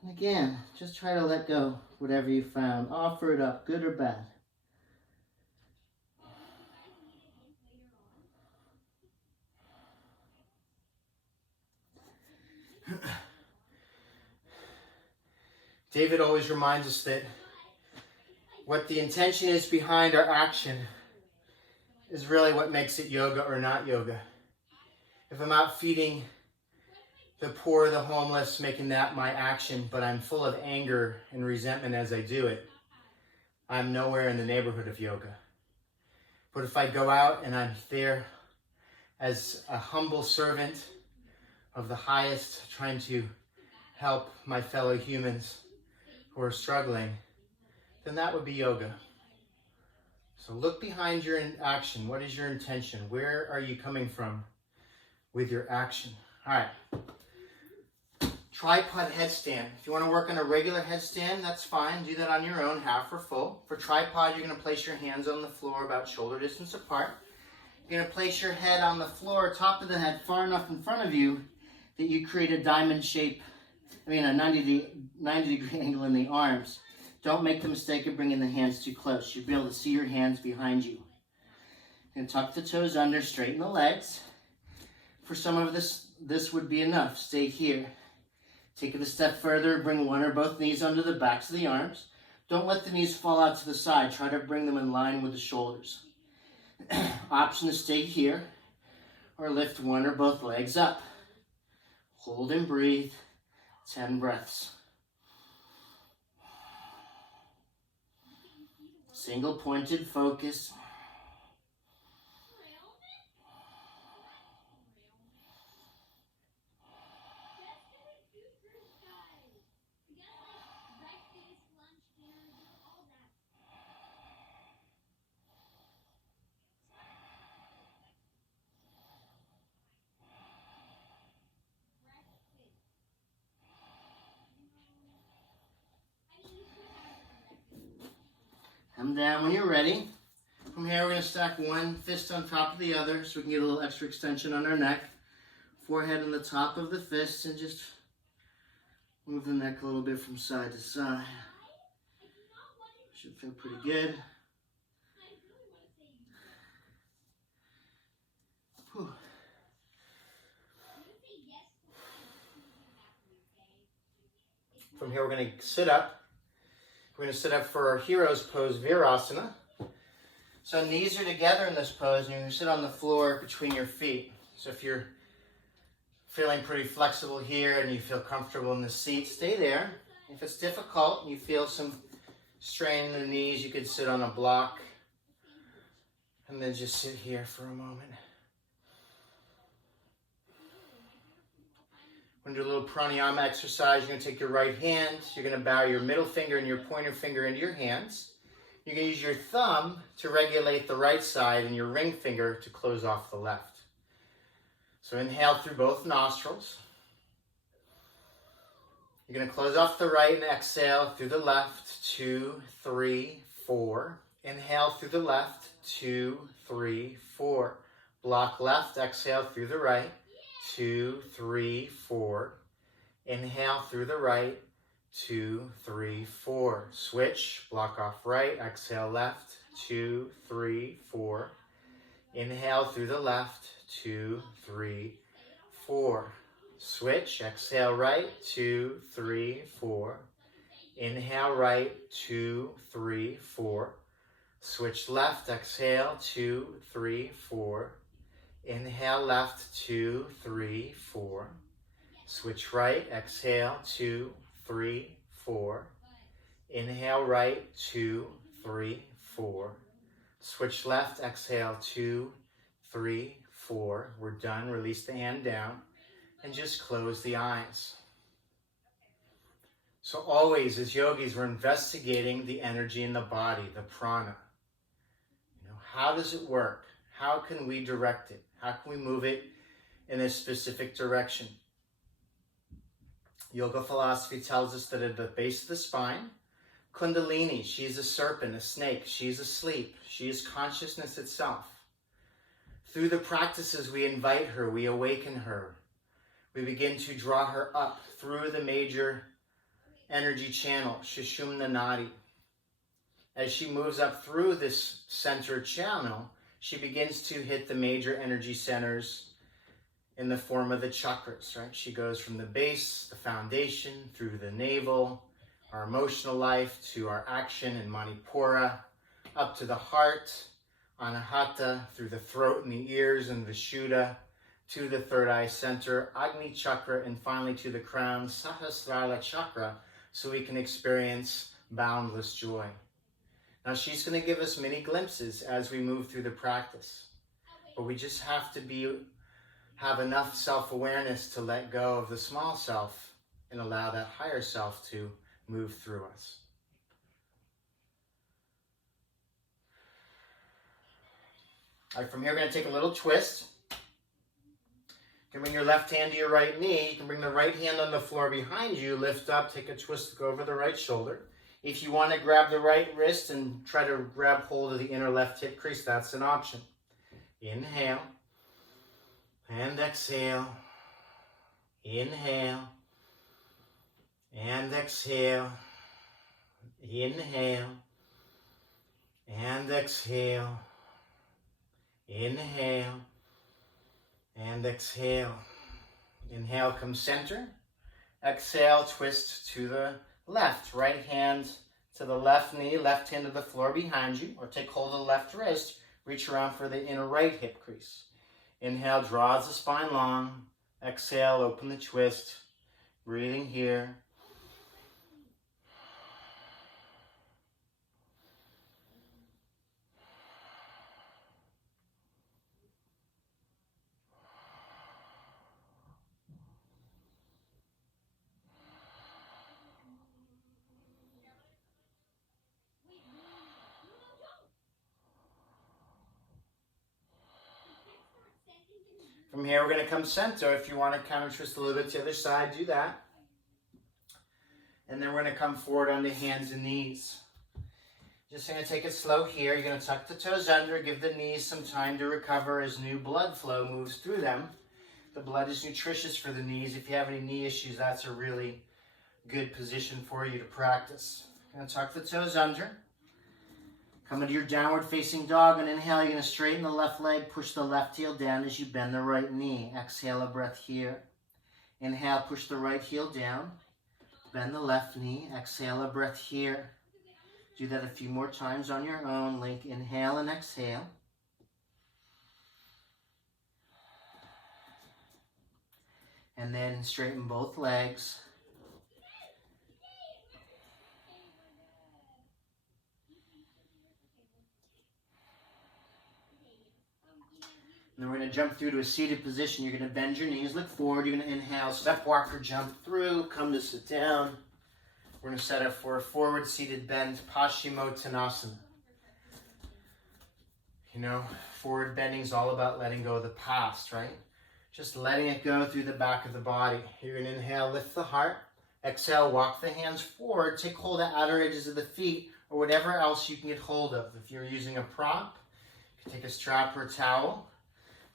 And again, just try to let go whatever you found. Offer it up, good or bad. David always reminds us that what the intention is behind our action is really what makes it yoga or not yoga. If I'm out feeding the poor, the homeless, making that my action, but I'm full of anger and resentment as I do it, I'm nowhere in the neighborhood of yoga. But if I go out and I'm there as a humble servant of the highest, trying to help my fellow humans who are struggling, then that would be yoga. So look behind your action. What is your intention? Where are you coming from with your action? All right. Tripod headstand. If you want to work on a regular headstand, that's fine. Do that on your own, half or full. For tripod, you're going to place your hands on the floor about shoulder distance apart. You're going to place your head on the floor, top of the head, far enough in front of you that you create a diamond shape, a 90 degree angle in the arms. Don't make the mistake of bringing the hands too close. You'll be able to see your hands behind you. And tuck the toes under, straighten the legs. For some of this would be enough. Stay here. Take it a step further, bring one or both knees under the backs of the arms. Don't let the knees fall out to the side. Try to bring them in line with the shoulders. Option to stay here or lift one or both legs up. Hold and breathe. 10 breaths. Single pointed focus. Come down when you're ready. From here, we're going to stack one fist on top of the other so we can get a little extra extension on our neck. Forehead on the top of the fist, and just move the neck a little bit from side to side. Should feel pretty good. Whew. From here, we're going to sit up. We're going to sit up for our hero's pose, Virasana. So knees are together in this pose, and you're going to sit on the floor between your feet. So if you're feeling pretty flexible here and you feel comfortable in the seat, stay there. If it's difficult and you feel some strain in the knees, you could sit on a block and then just sit here for a moment. We're going to do a little pranayama exercise. You're going to take your right hand. You're going to bow your middle finger and your pointer finger into your hands. You're going to use your thumb to regulate the right side and your ring finger to close off the left. So inhale through both nostrils. You're going to close off the right and exhale through the left. 2, 3, 4. Inhale through the left. 2, 3, 4. Block left. Exhale through the right. 2, 3, 4. Inhale through the right. 2, 3, 4. Switch. Block off right. Exhale left. 2, 3, 4. Inhale through the left. 2, 3, 4. Switch. Exhale right. 2, 3, 4. Inhale right. 2, 3, 4. Switch left. Exhale. 2, 3, 4. Inhale left. 2, 3, 4. Switch right. Exhale. 2, 3, 4. Inhale right, 2, 3, 4. Switch left, exhale, 2, 3, 4. We're done. Release the hand down and just close the eyes. So always, as yogis, we're investigating the energy in the body, the prana. How does it work? How can we direct it? How can we move it in a specific direction? Yoga philosophy tells us that at the base of the spine, Kundalini, she is a serpent, a snake. She is asleep. She is consciousness itself. Through the practices, we invite her, we awaken her. We begin to draw her up through the major energy channel, Sushumna Nadi. As she moves up through this center channel, she begins to hit the major energy centers in the form of the chakras, right? She goes from the base, the foundation, through the navel, our emotional life, to our action in Manipura, up to the heart, Anahata, through the throat and the ears and Vishuddha, to the third eye center, Agni chakra, and finally to the crown, Sahasrara chakra, so we can experience boundless joy. Now she's going to give us many glimpses as we move through the practice, but we just have to have enough self-awareness to let go of the small self and allow that higher self to move through us. All right, from here we're going to take a little twist. You can bring your left hand to your right knee. You can bring the right hand on the floor behind you, lift up, take a twist, go over the right shoulder. If you want to grab the right wrist and try to grab hold of the inner left hip crease, that's an option. Inhale and exhale. Inhale and exhale. Inhale and exhale. Inhale and exhale. Inhale, come center. Exhale, twist to the left. Right hand to the left knee, left hand to the floor behind you, or take hold of the left wrist. Reach around for the inner right hip crease. Inhale, draws the spine long. Exhale, open the twist. Breathing here. From here, we're going to come center. If you want to counter twist a little bit to the other side, do that. And then we're going to come forward on the hands and knees. Just going to take it slow here. You're going to tuck the toes under, give the knees some time to recover as new blood flow moves through them. The blood is nutritious for the knees. If you have any knee issues, that's a really good position for you to practice. Going to tuck the toes under. Come into your downward facing dog, and inhale, you're going to straighten the left leg, push the left heel down as you bend the right knee. Exhale a breath here. Inhale, push the right heel down. Bend the left knee. Exhale a breath here. Do that a few more times on your own. Link, inhale and exhale. And then straighten both legs. And then we're going to jump through to a seated position. You're going to bend your knees, look forward. You're going to inhale, step walker, jump through, come to sit down. We're going to set up for a forward seated bend, Paschimottanasana. You know, forward bending is all about letting go of the past, right? Just letting it go through the back of the body. You're going to inhale, lift the heart. Exhale, walk the hands forward. Take hold of the outer edges of the feet or whatever else you can get hold of. If you're using a prop, you can take a strap or a towel.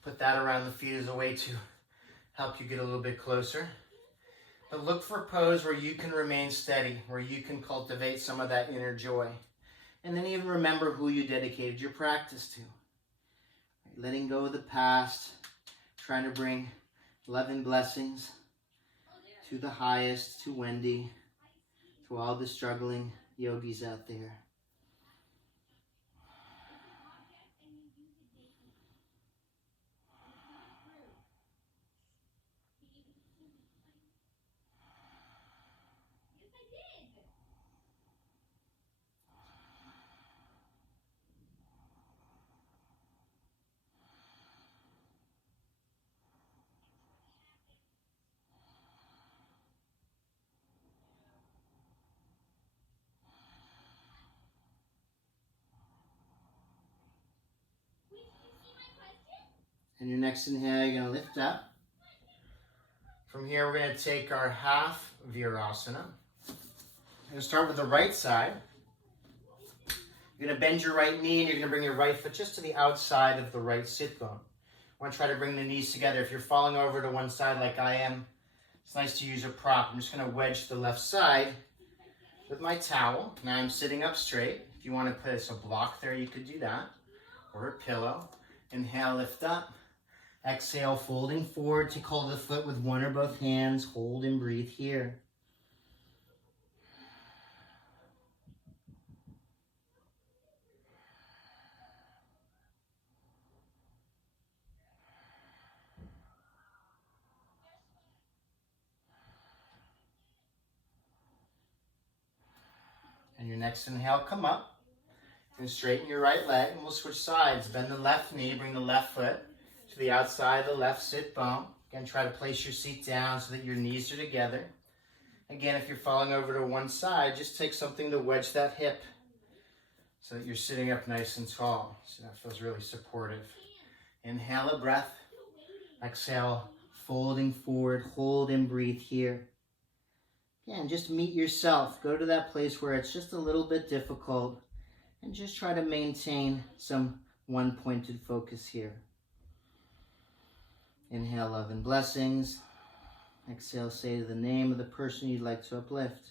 Put that around the feet as a way to help you get a little bit closer. But look for a pose where you can remain steady, where you can cultivate some of that inner joy. And then even remember who you dedicated your practice to. Letting go of the past, trying to bring love and blessings to the highest, to Wendy, to all the struggling yogis out there. And your next inhale, you're going to lift up. From here, we're going to take our half Virasana. We're going to start with the right side. You're going to bend your right knee, and you're going to bring your right foot just to the outside of the right sit bone. I want to try to bring the knees together. If you're falling over to one side like I am, it's nice to use a prop. I'm just going to wedge the left side with my towel. Now I'm sitting up straight. If you want to place a block there, you could do that. Or a pillow. Inhale, lift up. Exhale, folding forward. Take hold of the foot with one or both hands. Hold and breathe here. And your next inhale, come up. And straighten your right leg, and we'll switch sides. Bend the left knee, bring the left foot to the outside of the left sit bone. Again, try to place your seat down so that your knees are together. Again, if you're falling over to one side, just take something to wedge that hip so that you're sitting up nice and tall. So that feels really supportive. Inhale a breath. Exhale, folding forward. Hold and breathe here. Again, just meet yourself. Go to that place where it's just a little bit difficult. And just try to maintain some one-pointed focus here. Inhale, love and blessings. Exhale, say the name of the person you'd like to uplift.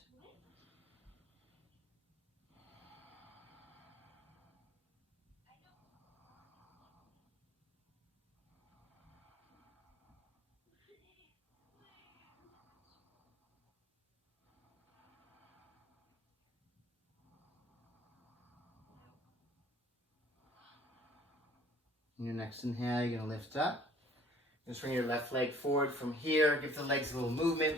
In your next inhale, you're going to lift up. Just bring your left leg forward from here. Give the legs a little movement.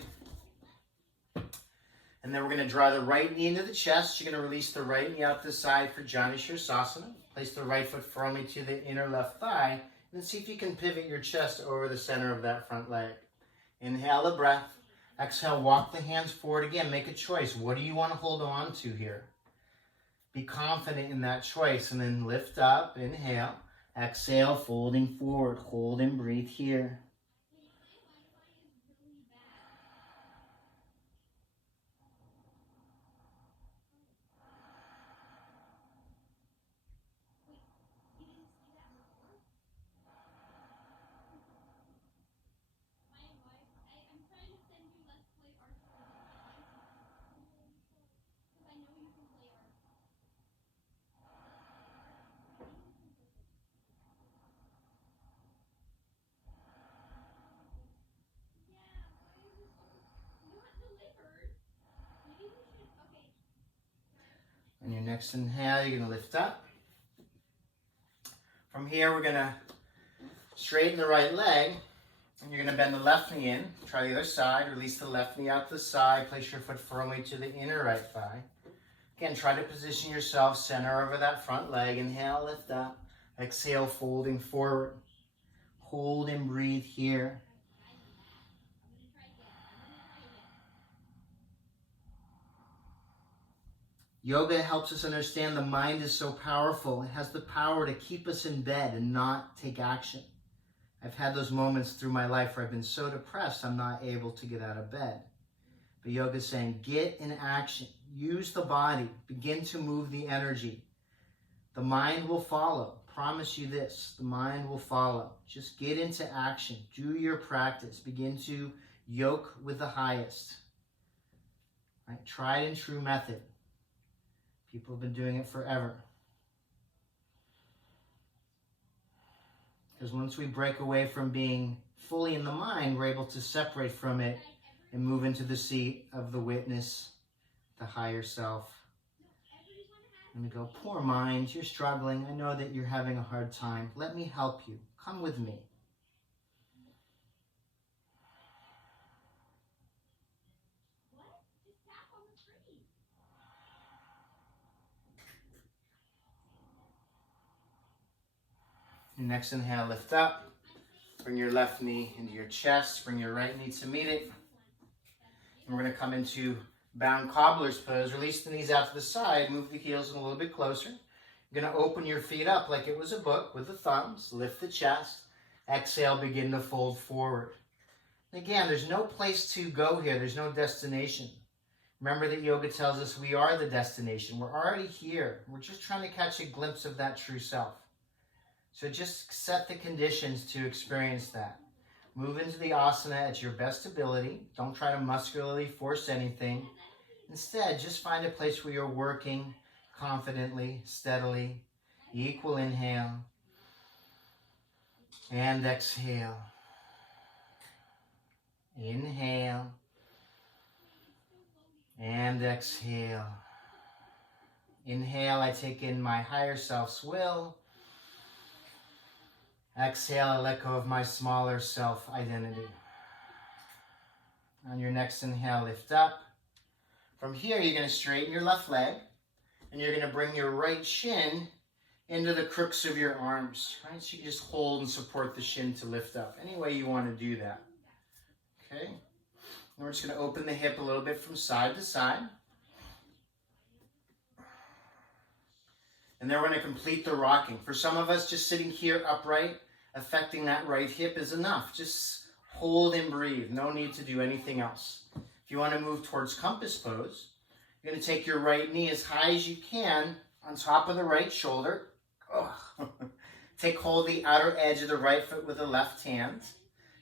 And then we're going to draw the right knee into the chest. You're going to release the right knee out to the side for Janu Sirsasana. Place the right foot firmly to the inner left thigh. And see if you can pivot your chest over the center of that front leg. Inhale a breath. Exhale, walk the hands forward again. Make a choice. What do you want to hold on to here? Be confident in that choice. And then lift up. Inhale. Exhale, folding forward. Hold and breathe here. On your next inhale, you're going to lift up. From here, we're going to straighten the right leg. And you're going to bend the left knee in. Try the other side. Release the left knee out to the side. Place your foot firmly to the inner right thigh. Again, try to position yourself center over that front leg. Inhale, lift up. Exhale, folding forward. Hold and breathe here. Yoga helps us understand the mind is so powerful. It has the power to keep us in bed and not take action. I've had those moments through my life where I've been so depressed I'm not able to get out of bed. But yoga is saying, get in action. Use the body. Begin to move the energy. The mind will follow. Promise you this. The mind will follow. Just get into action. Do your practice. Begin to yoke with the highest. Right? Tried and true method. People have been doing it forever. Because once we break away from being fully in the mind, we're able to separate from it and move into the seat of the witness, the higher self. And we go, poor mind, you're struggling. I know that you're having a hard time. Let me help you. Come with me. Your next inhale, lift up. Bring your left knee into your chest. Bring your right knee to meet it. And we're going to come into bound cobbler's pose. Release the knees out to the side. Move the heels a little bit closer. You're going to open your feet up like it was a book with the thumbs. Lift the chest. Exhale, begin to fold forward. Again, there's no place to go here. There's no destination. Remember that yoga tells us we are the destination. We're already here. We're just trying to catch a glimpse of that true self. So just set the conditions to experience that. Move into the asana at your best ability. Don't try to muscularly force anything. Instead, just find a place where you're working confidently, steadily. Equal inhale and exhale. Inhale and exhale. Inhale, I take in my higher self's will. Exhale, I let go of my smaller self identity. On your next inhale, lift up. From here, you're going to straighten your left leg, and you're going to bring your right shin into the crooks of your arms. Right? So you just hold and support the shin to lift up. Any way you want to do that. Okay? And we're just going to open the hip a little bit from side to side. And then we're going to complete the rocking. For some of us, just sitting here upright, affecting that right hip is enough. Just hold and breathe. No need to do anything else. If you want to move towards compass pose, you're going to take your right knee as high as you can on top of the right shoulder. Take hold of the outer edge of the right foot with the left hand.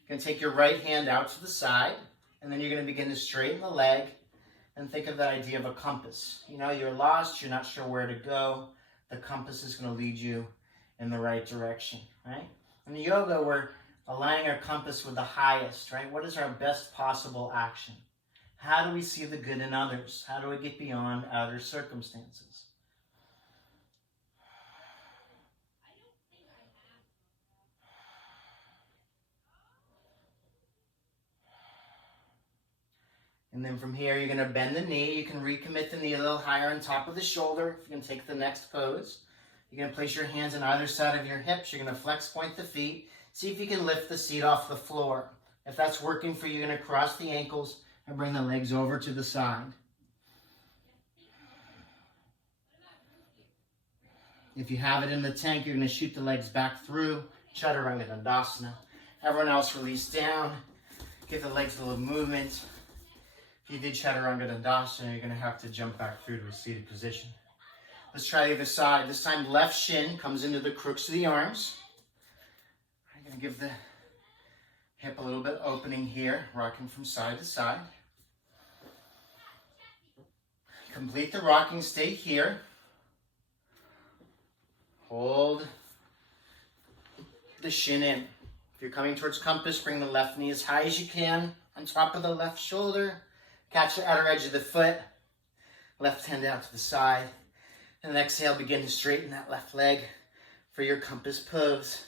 You're going to take your right hand out to the side, and then you're going to begin to straighten the leg and think of that idea of a compass. You know, you're lost, you're not sure where to go. The compass is going to lead you in the right direction, right? In yoga, we're aligning our compass with the highest, right? What is our best possible action? How do we see the good in others? How do we get beyond outer circumstances? And then from here, you're going to bend the knee. You can recommit the knee a little higher on top of the shoulder. You can take the next pose. You're going to place your hands on either side of your hips. You're going to flex point the feet. See if you can lift the seat off the floor. If that's working for you, you're going to cross the ankles and bring the legs over to the side. If you have it in the tank, you're going to shoot the legs back through. Chaturanga Dandasana. Everyone else release down. Give the legs a little movement. If you did Chaturanga Dandasana, you're going to have to jump back through to a seated position. Let's try the other side. This time, left shin comes into the crooks of the arms. I'm going to give the hip a little bit opening here, rocking from side to side. Complete the rocking, stay here. Hold the shin in. If you're coming towards compass, bring the left knee as high as you can on top of the left shoulder. Catch the outer edge of the foot. Left hand out to the side. And then exhale, begin to straighten that left leg for your compass pose.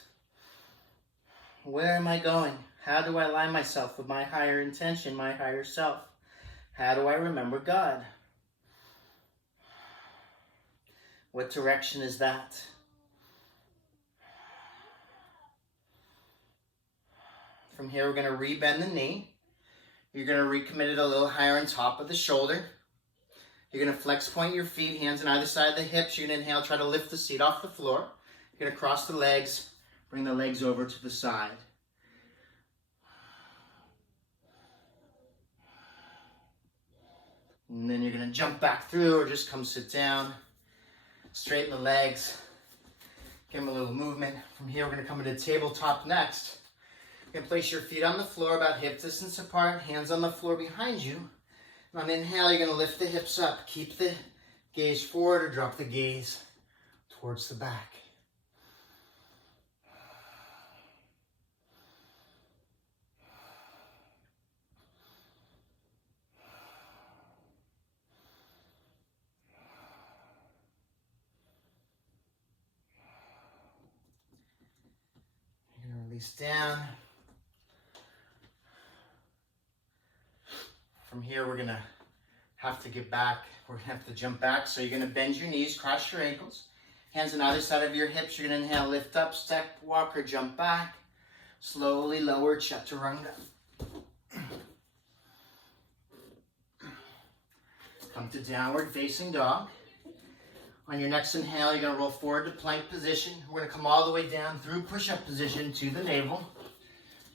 Where am I going? How do I align myself with my higher intention, my higher self? How do I remember God? What direction is that? From here, we're going to rebend the knee. You're going to recommit it a little higher on top of the shoulder. You're going to flex point your feet, hands on either side of the hips. You're going to inhale, try to lift the seat off the floor. You're going to cross the legs, bring the legs over to the side. And then you're going to jump back through or just come sit down. Straighten the legs. Give them a little movement. From here, we're going to come into tabletop next. You can place your feet on the floor about hip distance apart, hands on the floor behind you. And on inhale, you're going to lift the hips up. Keep the gaze forward or drop the gaze towards the back. You're going to release down. From here, we're going to have to get back. We're going to have to jump back. So you're going to bend your knees, cross your ankles. Hands on either side of your hips. You're going to inhale, lift up, step, walk, or jump back. Slowly lower, Chaturanga. Come to downward facing dog. On your next inhale, you're going to roll forward to plank position. We're going to come all the way down through push-up position to the navel.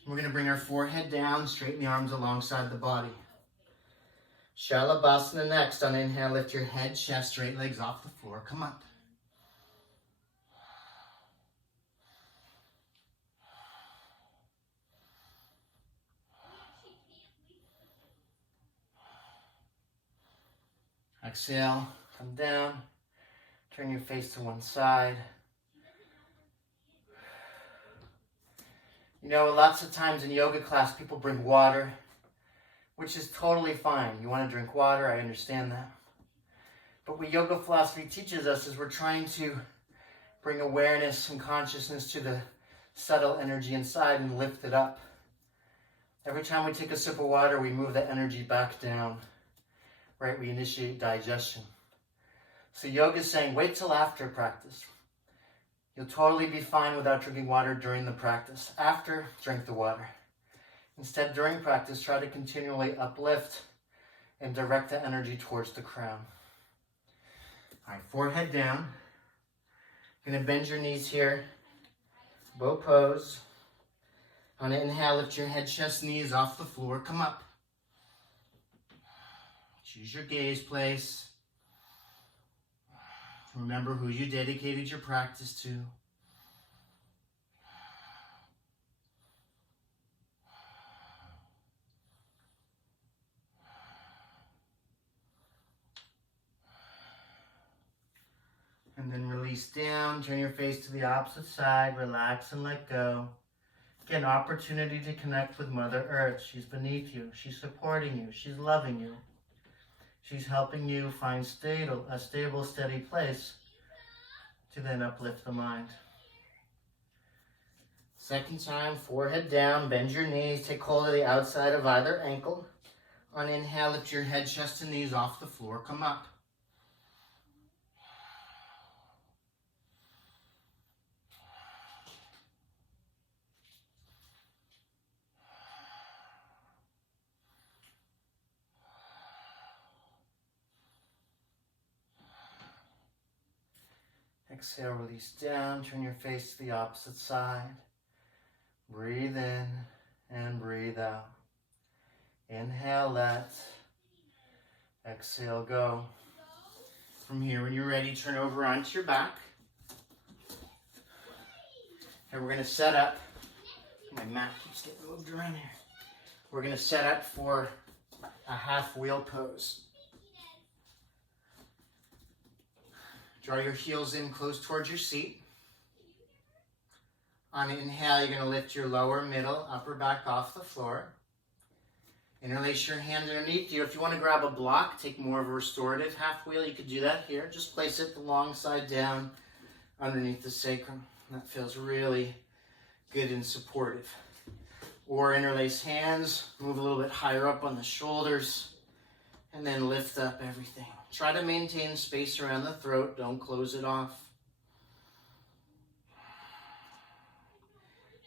We're going to bring our forehead down, straighten the arms alongside the body. Shalabhasana next. On inhale, lift your head, chest, straight legs off the floor. Come up. Exhale, come down. Turn your face to one side. You know, lots of times in yoga class, people bring water, which is totally fine. You want to drink water, I understand that. But what yoga philosophy teaches us is we're trying to bring awareness and consciousness to the subtle energy inside and lift it up. Every time we take a sip of water, we move that energy back down, right? We initiate digestion. So yoga is saying, wait till after practice. You'll totally be fine without drinking water during the practice. After, drink the water. Instead, during practice, try to continually uplift and direct the energy towards the crown. All right, forehead down. You're going to bend your knees here. Bow pose. On an inhale, lift your head, chest, knees off the floor. Come up. Choose your gaze place. Remember who you dedicated your practice to. And then release down, turn your face to the opposite side, relax and let go. Get an opportunity to connect with Mother Earth. She's beneath you, she's supporting you, she's loving you. She's helping you find a stable, steady place to then uplift the mind. Second time, forehead down, bend your knees, take hold of the outside of either ankle. On inhale, lift your head, chest, and knees off the floor, come up. Exhale, release down, turn your face to the opposite side. Breathe in and breathe out. Inhale, let. Exhale, go. From here, when you're ready, turn over onto your back. And we're going to set up. My mat keeps getting moved around here. We're going to set up for a half wheel pose. Draw your heels in close towards your seat. On an inhale, you're going to lift your lower, middle, upper back off the floor. Interlace your hands underneath you. If you want to grab a block, take more of a restorative half wheel, you could do that here. Just place it the long side down underneath the sacrum. That feels really good and supportive. Or interlace hands, move a little bit higher up on the shoulders, and then lift up everything. Try to maintain space around the throat. Don't close it off.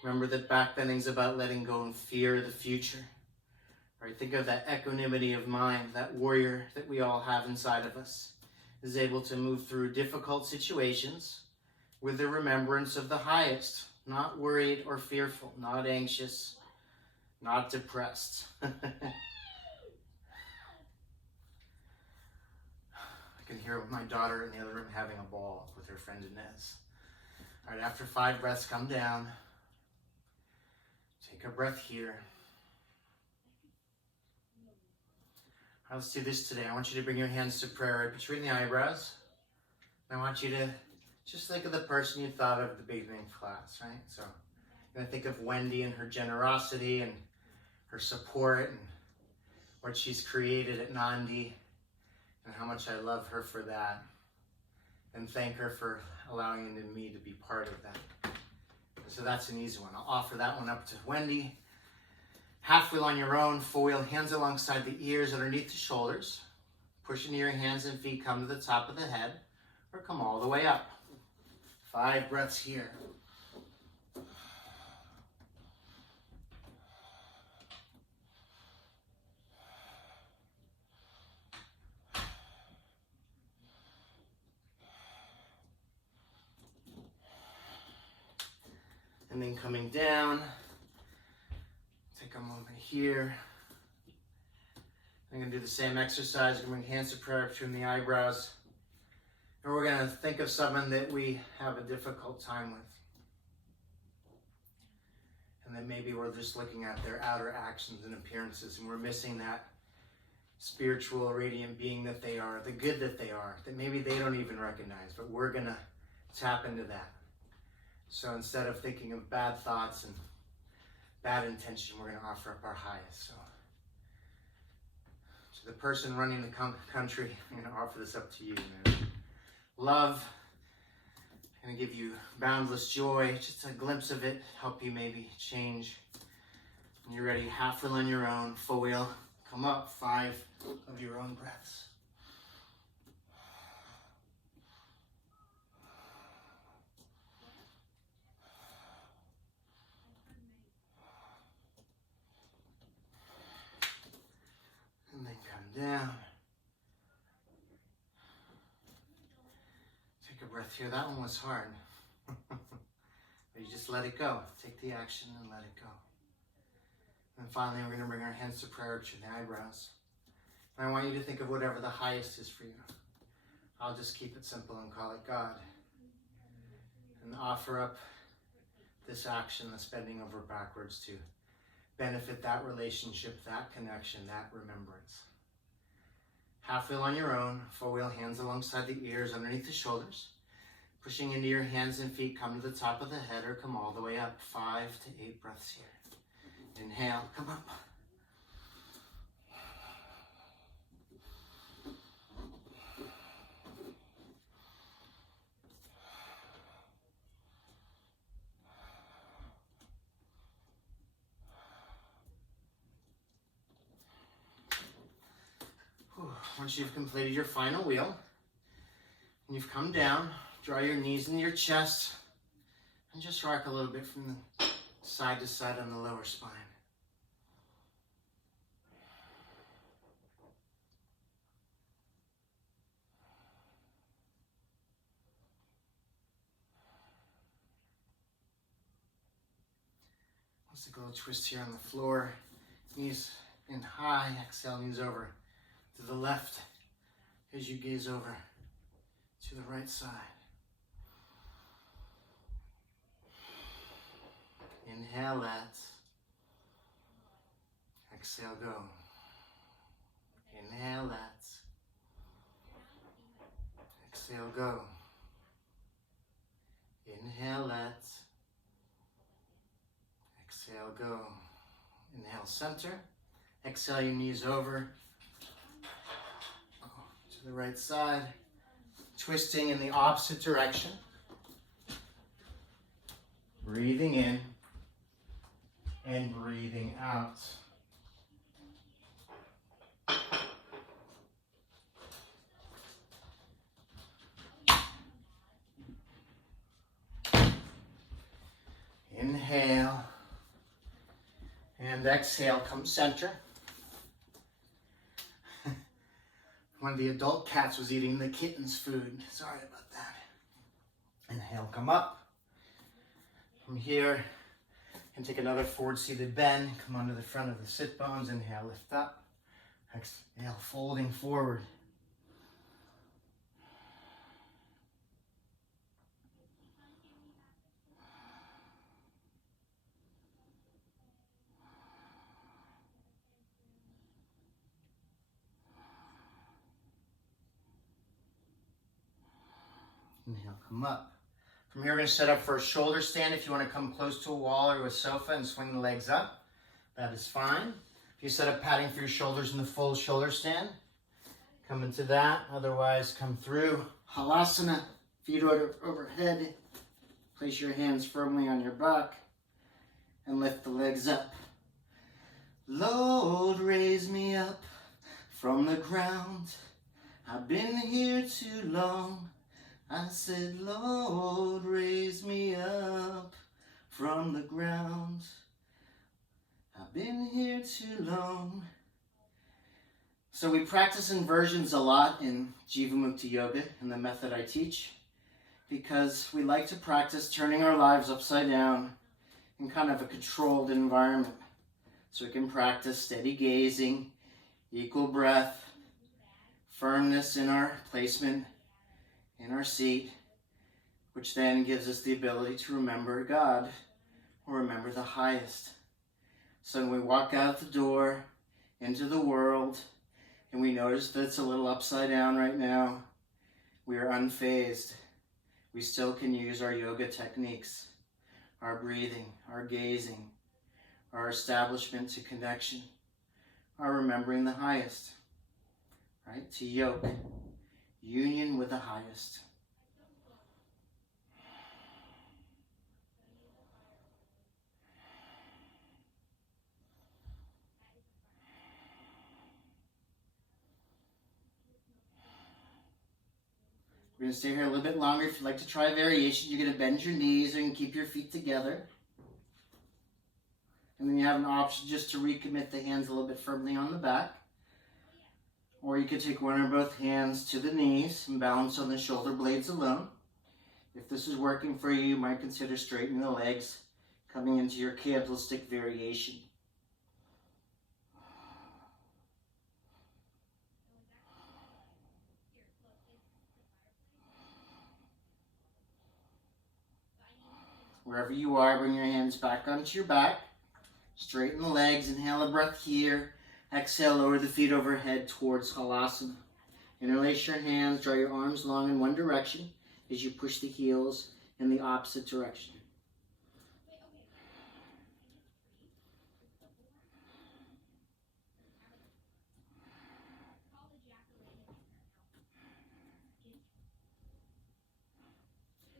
Remember that backbending is about letting go and fear of the future. Right? Think of that equanimity of mind, that warrior that we all have inside of us is able to move through difficult situations with the remembrance of the highest, not worried or fearful, not anxious, not depressed. I can hear my daughter in the other room having a ball with her friend Inez. All right, after 5 breaths, come down. Take a breath here. All right, let's do this today. I want you to bring your hands to prayer right between the eyebrows. I want you to just think of the person you thought of at the beginning of class, right? So you're going to think of Wendy and her generosity and her support and what she's created at Nandi and how much I love her for that. And thank her for allowing me to be part of that. So that's an easy one. I'll offer that one up to Wendy. Half wheel on your own, full wheel, hands alongside the ears, underneath the shoulders. Push into your hands and feet, come to the top of the head, or come all the way up. 5 breaths here. And then coming down, take a moment here. I'm going to do the same exercise. I'm going to bring hands to prayer between the eyebrows. And we're going to think of someone that we have a difficult time with. And then maybe we're just looking at their outer actions and appearances, and we're missing that spiritual, radiant being that they are, the good that they are, that maybe they don't even recognize, but we're going to tap into that. So instead of thinking of bad thoughts and bad intention, we're going to offer up our highest. So to the person running the country, I'm going to offer this up to you, man. Love. I'm going to give you boundless joy, just a glimpse of it, help you maybe change. When you're ready, half wheel on your own, full wheel, come up, 5 of your own breaths. And then come down. Take a breath here. That one was hard. But you just let it go. Take the action and let it go. And finally, we're going to bring our hands to prayer to the eyebrows. And I want you to think of whatever the highest is for you. I'll just keep it simple and call it God. And offer up this action that's bending over backwards to benefit that relationship, that connection, that remembrance. Half wheel on your own, full wheel, hands alongside the ears, underneath the shoulders. Pushing into your hands and feet, come to the top of the head or come all the way up. 5 to 8 breaths here. Inhale, come up. Once you've completed your final wheel, and you've come down, draw your knees into your chest, and just rock a little bit from the side to side on the lower spine. Let's take a little twist here on the floor. Knees in high, exhale, knees over to the left as you gaze over to the right side. Inhale, let. Exhale, go. Inhale, let. Exhale, go. Inhale, let. Exhale, go. Inhale, center. Exhale, your knees over to the right side. Twisting in the opposite direction. Breathing in and breathing out. Inhale and exhale, come center. One of the adult cats was eating the kitten's food. Sorry about that. Inhale, come up. From here, you can take another forward seated bend. Come onto the front of the sit bones. Inhale, lift up. Exhale, folding forward. Inhale, come up. From here, we're going to set up for a shoulder stand. If you want to come close to a wall or a sofa and swing the legs up, that is fine. If you set up padding for your shoulders in the full shoulder stand, come into that. Otherwise, come through Halasana, feet overhead. Place your hands firmly on your back and lift the legs up. Lord, raise me up from the ground. I've been here too long. I said, Lord, raise me up from the ground. I've been here too long. So we practice inversions a lot in Jivamukti Yoga, in the method I teach, because we like to practice turning our lives upside down in kind of a controlled environment. So we can practice steady gazing, equal breath, firmness in our placement in our seat, which then gives us the ability to remember God or remember the highest. So when we walk out the door into the world and we notice that it's a little upside down right now, we are unfazed. We still can use our yoga techniques, our breathing, our gazing, our establishment to connection, our remembering the highest, right? To yoke, union with the highest. We're going to stay here a little bit longer. If you'd like to try a variation, you're going to bend your knees and keep your feet together. And then you have an option just to recommit the hands a little bit firmly on the back. Or you could take one or both hands to the knees and balance on the shoulder blades alone. If this is working for you, you might consider straightening the legs, coming into your candlestick variation. Wherever you are, bring your hands back onto your back. Straighten the legs. Inhale a breath here. Exhale, lower the feet overhead towards Halasana. Interlace your hands. Draw your arms long in one direction as you push the heels in the opposite direction.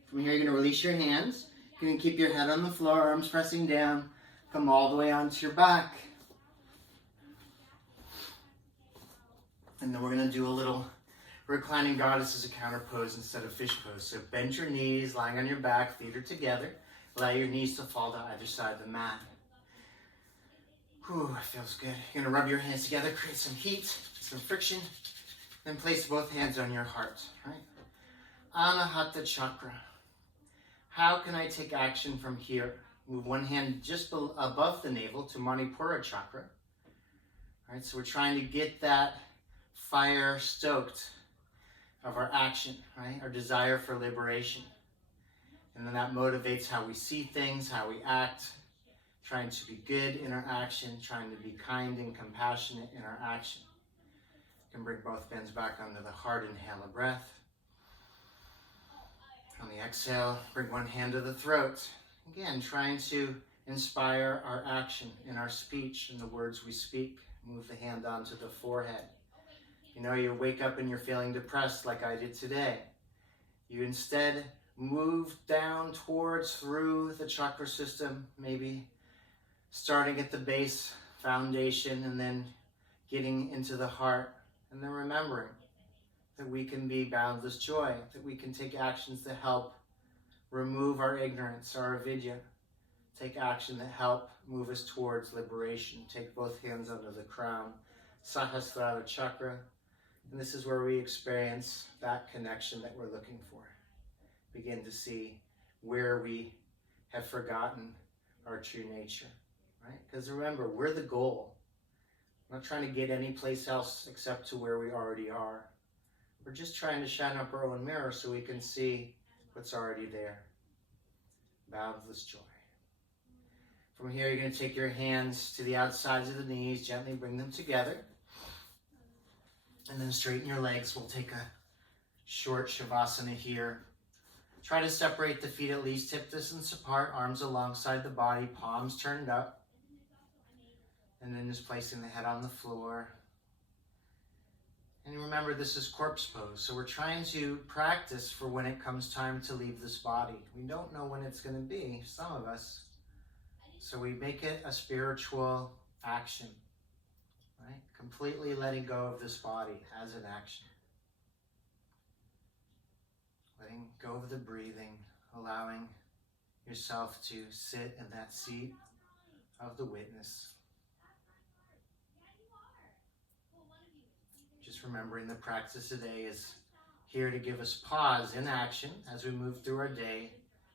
From here, you're going to release your hands. You can keep your head on the floor, arms pressing down. Come all the way onto your back. And then we're going to do a little reclining goddess as a counter pose instead of fish pose. So bend your knees, lying on your back, feet are together. Allow your knees to fall to either side of the mat. Whew, it feels good. You're going to rub your hands together, create some heat, some friction. Then place both hands on your heart. Right? Anahata chakra. How can I take action from here? Move one hand just above the navel to Manipura chakra. All right, so we're trying to get that fire stoked of our action, right? Our desire for liberation. And then that motivates how we see things, how we act, trying to be good in our action, trying to be kind and compassionate in our action. You can bring both hands back onto the heart, inhale a breath. On the exhale, bring one hand to the throat. Again, trying to inspire our action in our speech and the words we speak. Move the hand onto the forehead. You know, you wake up and you're feeling depressed like I did today. You instead move down towards, through the chakra system, maybe starting at the base foundation and then getting into the heart. And then remembering that we can be boundless joy, that we can take actions that help remove our ignorance, our avidya, take action that help move us towards liberation. Take both hands under the crown, Sahasrara chakra, and this is where we experience that connection that we're looking for. Begin to see where we have forgotten our true nature, right? Because remember, we're the goal. We're not trying to get any place else except to where we already are. We're just trying to shine up our own mirror so we can see what's already there. Boundless joy. From here, you're going to take your hands to the outsides of the knees, gently bring them together. And then straighten your legs. We'll take a short Shavasana here. Try to separate the feet at least hip distance apart, arms alongside the body, palms turned up. And then just placing the head on the floor. And remember, this is corpse pose, so we're trying to practice for when it comes time to leave this body. We don't know when it's going to be, some of us. So we make it a spiritual action, right? Completely letting go of this body as an action. Letting go of the breathing, allowing yourself to sit in that seat of the witness. Just remembering the practice today is here to give us pause in action as we move through our day,